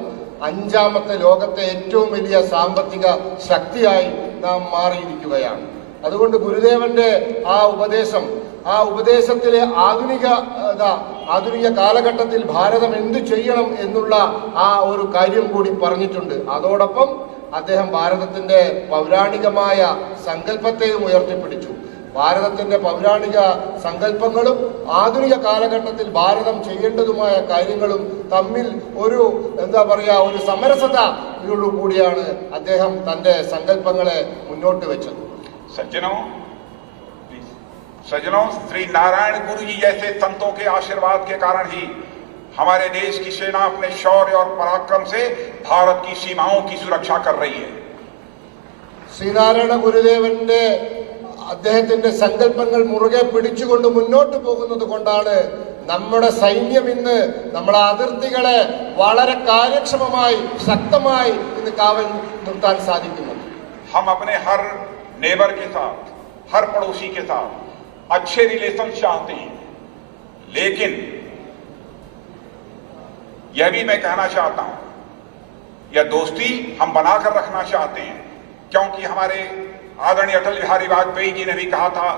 5ാമത്തെ ലോകത്തെ ഏറ്റവും വലിയ സാമ്പത്തിക ശക്തിയായി നാം മാറിയിരിക്കുകയാണ്. അതുകൊണ്ട് ഗുരുദേവന്റെ ആ ഉപദേശത്തിലെ ആധുനിക കാലഘട്ടത്തിൽ ഭാരതം എന്തു ചെയ്യണം എന്നുള്ള ആ ഒരു കാര്യം കൂടി പറഞ്ഞിട്ടുണ്ട്. അതോടൊപ്പം അദ്ദേഹം ഭാരതത്തിന്റെ പൗരാണികമായ സങ്കല്പത്തെയും ഉയർത്തിപ്പിടിച്ചു. ഭാരതത്തിന്റെ പൗരാണിക സങ്കല്പങ്ങളും ആധുനിക കാലഘട്ടത്തിൽ ഭാരതം ചെയ്യേണ്ടതുമായ കാര്യങ്ങളും തമ്മിൽ ഒരു ഒരു സമരസതയോടുകൂടിയാണ് അദ്ദേഹം തന്റെ സങ്കല്പങ്ങളെ മുന്നോട്ട് വെച്ചത്. सज्जनों, श्री नारायण गुरु जी जैसे संतों के आशीर्वाद के कारण ही हमारे देश की सेना अपने शौर्य और पराक्रम से भारत की सीमाओं की सुरक्षा कर रही है. ശ്രീനാരായണ ഗുരുദേവന്റെ അദ്ദേഹത്തിന്റെ സങ്കല്പങ്ങൾ മുറുകെ പിടിച്ചുകൊണ്ട് മുന്നോട്ട് പോകുന്നത് കൊണ്ടാണ് നമ്മുടെ സൈന്യം ഇന്ന് നമ്മുടെ അതിർത്തികളെ വളരെ കാര്യക്ഷമമായി ശക്തമായി ഇന്ന് കാവൽ നിർത്താൻ സാധിക്കുന്നത്. हम अपने हर नेबर के साथ, हर पड़ोसी के साथ अच्छे रिलेशन चाहते हैं, लेकिन यह भी मैं कहना चाहता हूं, यह दोस्ती हम बनाकर रखना चाहते हैं, क्योंकि हमारे आदरणीय अटल बिहारी वाजपेयी जी ने भी कहा था,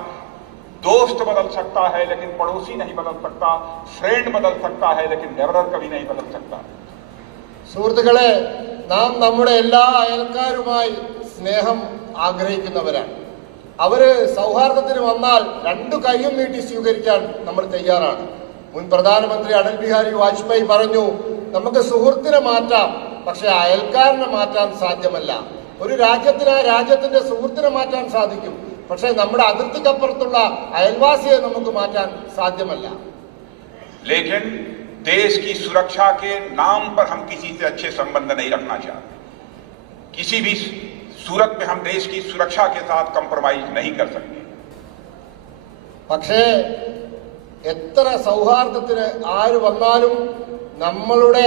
दोस्त बदल सकता है लेकिन पड़ोसी नहीं बदल सकता, फ्रेंड बदल सकता है लेकिन नेबरर कभी नहीं बदल सकता. സുഹൃത്തുക്കളെ, നാം നമ്മുടെ എല്ലാ അയൽക്കാരുമായി സ്നേഹം ആഗ്രഹിക്കുന്നവരാണ്. അവര് സൗഹാർദ്ദത്തിന് വന്നാൽ 2 കൈയും നീട്ടി സ്വീകരിക്കാൻ നമ്മൾ തയ്യാറാണ്. മുൻ പ്രധാനമന്ത്രി അടൽ ബിഹാരി വാജ്പേയി പറഞ്ഞു, നമുക്ക് സുഹൃത്തിനെ മാറ്റാം, പക്ഷെ അയൽക്കാരനെ മാറ്റാൻ സാധ്യമല്ല. ഒരു രാജ്യത്തിന് ആ രാജ്യത്തിന്റെ സുഹൃത്തിനെ മാറ്റാൻ സാധിക്കും, പക്ഷെ നമ്മുടെ അതിർത്തിക്കപ്പുറത്തുള്ള അയൽവാസിയെ നമുക്ക് മാറ്റാൻ സാധ്യമല്ല. लेकिन देश की सुरक्षा के नाम पर हम किसी से अच्छे संबंध नहीं रखना चाहते. किसी भी सूरत में हम देश की सुरक्षा के साथ कंप्रोमाइज नहीं कर सकते. പക്ഷേ എത്ര സൗഹാർദ്ദത്തിന് ആര് വന്നാലും നമ്മളുടെ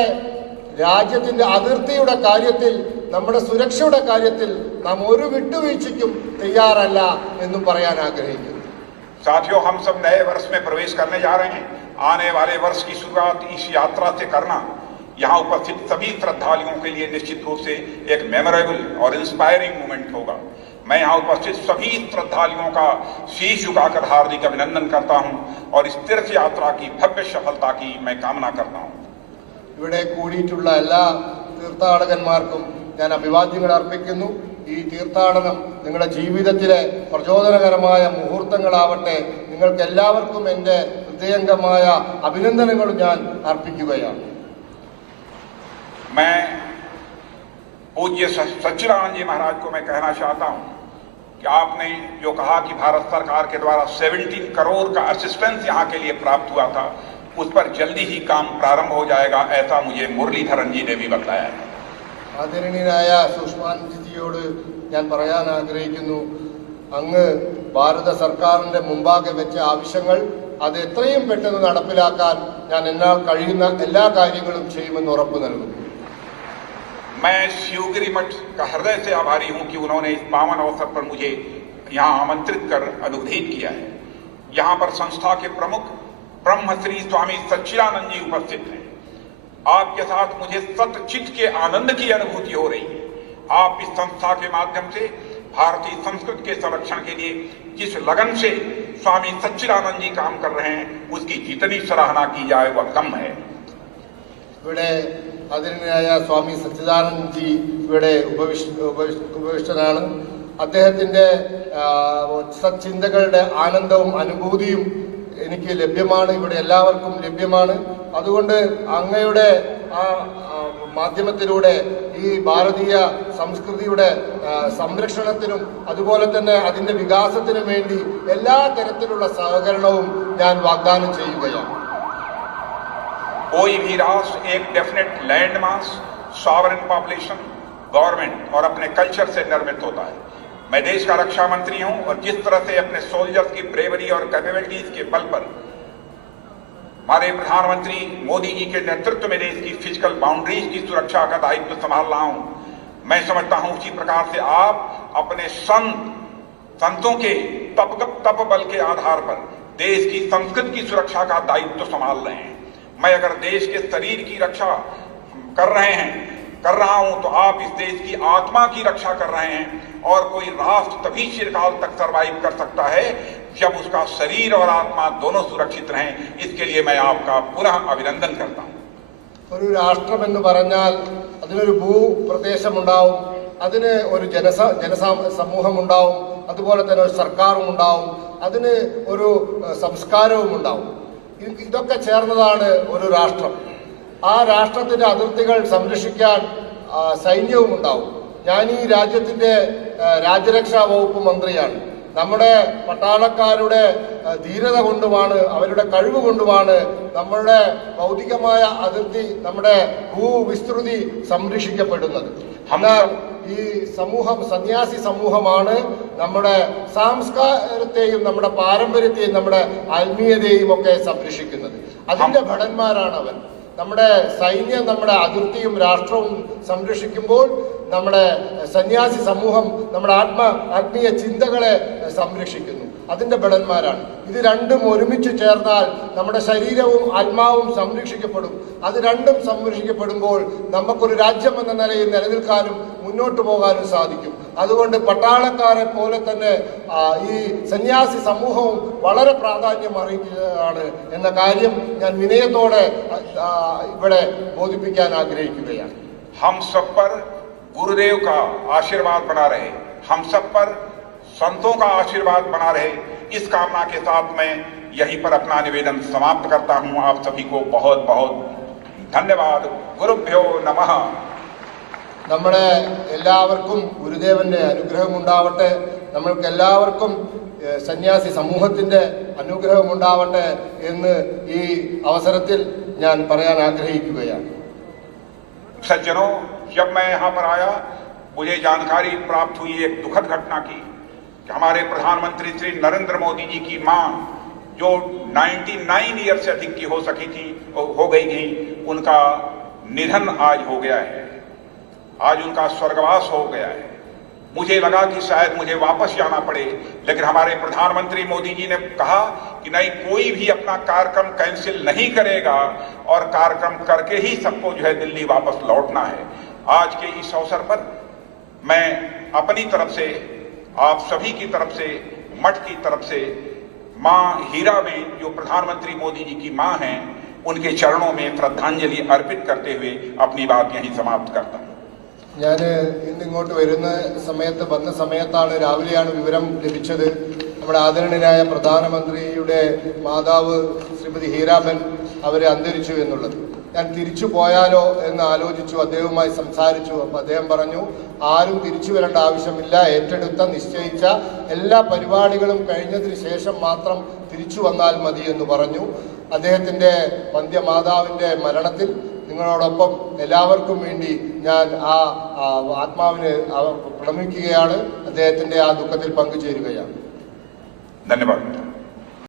രാജ്യത്തിന്റെ അതിർത്തിയുടെ കാര്യത്തിൽ, നമ്മുടെ സുരക്ഷയുടെ കാര്യത്തിൽ നാം ഒരു വിട്ടുവീഴ്ചയ്ക്കും തയ്യാറല്ല എന്നും പറയാൻ ആഗ്രഹിക്കുന്നു. साथियों, हम सब नए वर्ष में प्रवेश करने जा रहे हैं. आने वाले वर्ष की शुरुआत इस यात्रा से करना यहाँ उपस्थित सभी श्रद्धालुओं के लिए निश्चित रूप से एक मेमोरेबल और इंस्पायरिंग मोमेंट होगा. मैं यहाँ उपस्थित सभी श्रद्धालुओं का शीश झुकाकर हार्दिक अभिनंदन करता हूँ और इस तीर्थ यात्रा की भव्य सफलता की मैं कामना करता हूँ. ഇവിടെ കൂടിയിട്ടുള്ള എല്ലാ തീർത്ഥാടകന്മാർക്കും ഞാൻ അഭിവാദ്യങ്ങൾ അർപ്പിക്കുന്നു. ഈ തീർത്ഥാടനം നിങ്ങളുടെ ജീവിതത്തിലെ പ്രചോദനകരമായ മുഹൂർത്തങ്ങളാവട്ടെ. നിങ്ങൾക്ക് എല്ലാവർക്കും എൻ്റെ ഹൃദയംഗമായ അഭിനന്ദനങ്ങളും ഞാൻ അർപ്പിക്കുകയാണ്. मैं पूज्य सच्चिदानंद जी महाराज को मैं कहना चाहता हूं कि आपने जो कहा कि भारत सरकार के द्वारा 17 करोड़ का असिस्टेंस यहां के लिए प्राप्त हुआ था, उस पर जल्दी ही काम प्रारंभ हो जाएगा, ऐसा मुझे मुरलीधरन जी ने भी बताया है. ആദരണീയനായ സുഷ്മാൻജിയോട് ഞാൻ പറയാൻ ആഗ്രഹിക്കുന്നു, അങ്ങ് ഭാരത സർക്കാരിന്റെ മുമ്പാകെ വെച്ച ആവശ്യങ്ങൾ അത് എത്രയും പെട്ടെന്ന് നടപ്പിലാക്കാൻ ഞാൻ എന്നാൽ കഴിയുന്ന എല്ലാ കാര്യങ്ങളും ചെയ്യുമെന്ന് ഉറപ്പു നൽകുന്നു. मैं शिवगिरी मठ का हृदय से आभारी हूं कि उन्होंने इस पावन अवसर पर मुझे यहां आमंत्रित कर अनुग्रहित किया है. यहां पर संस्था के प्रमुख ब्रह्मश्री स्वामी सच्चिदानंद जी उपस्थित हैं. आपके साथ मुझे सतचित के आनंद की अनुभूति हो रही है. आप इस संस्था के माध्यम से भारतीय संस्कृति के संरक्षण के लिए जिस लगन से स्वामी सच्चिदानंद जी काम कर रहे हैं, उसकी जितनी सराहना की जाए वह कम है. ഇവിടെ ആദരണീയനായ സ്വാമി സച്ചിദാനന്ദ ജി ഇവിടെ ഉപവിഷ്ടനാണ്. അദ്ദേഹത്തിന്റെ സച്ചിന്തകളുടെ ആനന്ദവും അനുഭൂതിയും എനിക്ക് ലഭ്യമാണ്, ഇവിടെ എല്ലാവർക്കും ലഭ്യമാണ്. അതുകൊണ്ട് അങ്ങയുടെ ആ മാധ്യമത്തിലൂടെ ഈ ഭാരതീയ സംസ്കൃതിയുടെ സംരക്ഷണത്തിനും അതുപോലെ തന്നെ അതിന്റെ വികാസത്തിനും വേണ്ടി എല്ലാ തരത്തിലുള്ള സഹകരണവും ഞാൻ വാഗ്ദാനം ചെയ്യുകയാണ്. कोई भी राष्ट्र एक definite land mass, sovereign population, government और अपने कल्चर से निर्मित होता है. मैं देश का रक्षा मंत्री हूं और जिस तरह से अपने सोल्जर्स की ब्रेवरी और कैपेबिलिटीज के बल पर हमारे प्रधानमंत्री मोदी जी के नेतृत्व में देश की फिजिकल बाउंड्रीज की सुरक्षा का दायित्व संभाल रहा हूं, मैं समझता हूं उसी प्रकार से आप अपने संत संतों के तप बल के आधार पर देश की संस्कृति की सुरक्षा का दायित्व संभाल रहे हैं। मैं अगर देश के शरीर की रक्षा कर रहा हूं तो आप इस देश की आत्मा की रक्षा कर रहे हैं। और कोई राष्ट्र तभी चिरकाल तक सर्वाइव कर सकता है जब उसका शरीर और आत्मा दोनों सुरक्षित रहें। इसके लिए मैं आपका पुनः अभिनंदन करता हूं। ഒരു രാഷ്ട്രം എന്ന് പറഞ്ഞാൽ അതിനൊരു ഭൂപ്രദേശമുണ്ടാവും, അതിന് ഒരു ജനസമൂഹം ഉണ്ടാവും, അതുപോലെ തന്നെ ഒരു സർക്കാരും ഉണ്ടാവും, അതിന് ഒരു സംസ്കാരവും ഉണ്ടാവും. ഇതൊക്കെ ചേർന്നതാണ് ഒരു രാഷ്ട്രം. ആ രാഷ്ട്രത്തിന്റെ അതിർത്തികൾ സംരക്ഷിക്കാൻ സൈന്യവും ഉണ്ടാവും. ഞാൻ ഈ രാജ്യത്തിന്റെ രാജ്യരക്ഷാ വകുപ്പ് മന്ത്രിയാണ്. നമ്മുടെ പട്ടാളക്കാരുടെ ധീരത കൊണ്ടുമാണ്, അവരുടെ കഴിവ് കൊണ്ടുമാണ് നമ്മളുടെ ഭൗതികമായ അതിർത്തി, നമ്മുടെ ഭൂവിസ്തൃതി സംരക്ഷിക്കപ്പെടുന്നത്. എന്നാൽ ഈ സമൂഹം, സന്യാസി സമൂഹമാണ് നമ്മുടെ സംസ്കാരത്തെയും നമ്മുടെ പാരമ്പര്യത്തെയും നമ്മുടെ ആത്മീയതയെയും ഒക്കെ സംരക്ഷിക്കുന്നത്. അതിന്റെ ഭടന്മാരാണ് അവർ. നമ്മുടെ സൈന്യം നമ്മുടെ അതിർത്തിയും രാഷ്ട്രവും സംരക്ഷിക്കുമ്പോൾ നമ്മുടെ സന്യാസി സമൂഹം നമ്മുടെ ആത്മീയ ചിന്തകളെ സംരക്ഷിക്കുന്നു. അതിന്റെ ഭടന്മാരാണ്. ഇത് രണ്ടും ഒരുമിച്ച് ചേർന്നാൽ നമ്മുടെ ശരീരവും ആത്മാവും സംരക്ഷിക്കപ്പെടും. അത് രണ്ടും സംരക്ഷിക്കപ്പെടുമ്പോൾ നമുക്കൊരു രാജ്യം എന്ന നിലയിൽ നിലനിൽക്കാനും മുന്നോട്ട് പോകാനും സാധിക്കും. അതുകൊണ്ട് പട്ടാളക്കാരെ പോലെ തന്നെ ഈ സന്യാസി സമൂഹവും വളരെ പ്രാധാന്യം അറിയിക്കുകയാണ് എന്ന കാര്യം ഞാൻ വിനയത്തോടെ ഇവിടെ ബോധിപ്പിക്കാൻ ആഗ്രഹിക്കുകയാണ്. हम सब पर गुरुदेव का आशीर्वाद बना रहे, हम सब पर संतों का आशीर्वाद बना रहे, इस कामना के साथ मैं यहीं पर अपना निवेदन समाप्त करता हूं. आप सभी को बहुत बहुत धन्यवाद. गुरुभ्यो नमः. നമ്മുടെ എല്ലാവർക്കും ഗുരുദേവന്റെ അനുഗ്രഹം ഉണ്ടാവട്ടെ. നമ്മൾക്ക് എല്ലാവർക്കും സന്യാസി സമൂഹത്തിന്റെ അനുഗ്രഹം ഉണ്ടാവട്ടെ എന്ന് ഈ അവസരത്തിൽ ഞാൻ പറയാൻ ആഗ്രഹിക്കുകയാണ്. सज्जनों, जब मैं यहाँ पर आया मुझे जानकारी प्राप्त हुई एक दुखद घटना की कि हमारे प्रधानमंत्री श्री नरेंद्र मोदी जी की मां, जो 99 ईयर से अधिक की हो गई थी, उनका निधन आज हो गया है. आज उनका स्वर्गवास हो गया है. मुझे लगा कि शायद मुझे वापस जाना पड़े, लेकिन हमारे प्रधानमंत्री मोदी जी ने कहा कि नहीं, कोई भी अपना कार्यक्रम कैंसिल नहीं करेगा और कार्यक्रम करके ही सबको जो है दिल्ली वापस लौटना है. आज के इस अवसर पर मैं अपनी तरफ से, आप सभी की तरफ से, मठ की तरफ से मां हीराबेन, जो प्रधानमंत्री मोदी जी की मां हैं, उनके चरणों में श्रद्धांजलि अर्पित करते हुए अपनी बात यहीं समाप्त करता हूं. ഞാൻ ഇന്നിങ്ങോട്ട് വന്ന സമയത്താണ്, രാവിലെയാണ് വിവരം ലഭിച്ചത്. നമ്മുടെ ആദരണീയനായ പ്രധാനമന്ത്രിയുടെ മാതാവ് ശ്രീമതി ഹീരാബെൻ അവരെ അന്തരിച്ചു എന്നുള്ളത്. ഞാൻ തിരിച്ചു പോയാലോ എന്ന് ആലോചിച്ചു, അദ്ദേഹവുമായി സംസാരിച്ചു. അപ്പോൾ അദ്ദേഹം പറഞ്ഞു, ആരും തിരിച്ചു വരേണ്ട ആവശ്യമില്ല, ഏറ്റെടുത്ത നിശ്ചയിച്ച എല്ലാ പരിപാടികളും കഴിഞ്ഞതിന് ശേഷം മാത്രം തിരിച്ചു വന്നാൽ മതി എന്ന് പറഞ്ഞു. അദ്ദേഹത്തിൻ്റെ വന്ധ്യമാതാവിൻ്റെ മരണത്തിൽ നിങ്ങളോടൊപ്പം എല്ലാവർക്കും വേണ്ടി ഞാൻ ആ ആത്മാവിനെ പ്രണമിക്കുകയാണ്. അദ്ദേഹത്തിൻ്റെ ആ ദുഃഖത്തിൽ പങ്കുചേരുകയാണ്. ധന്യവാദം.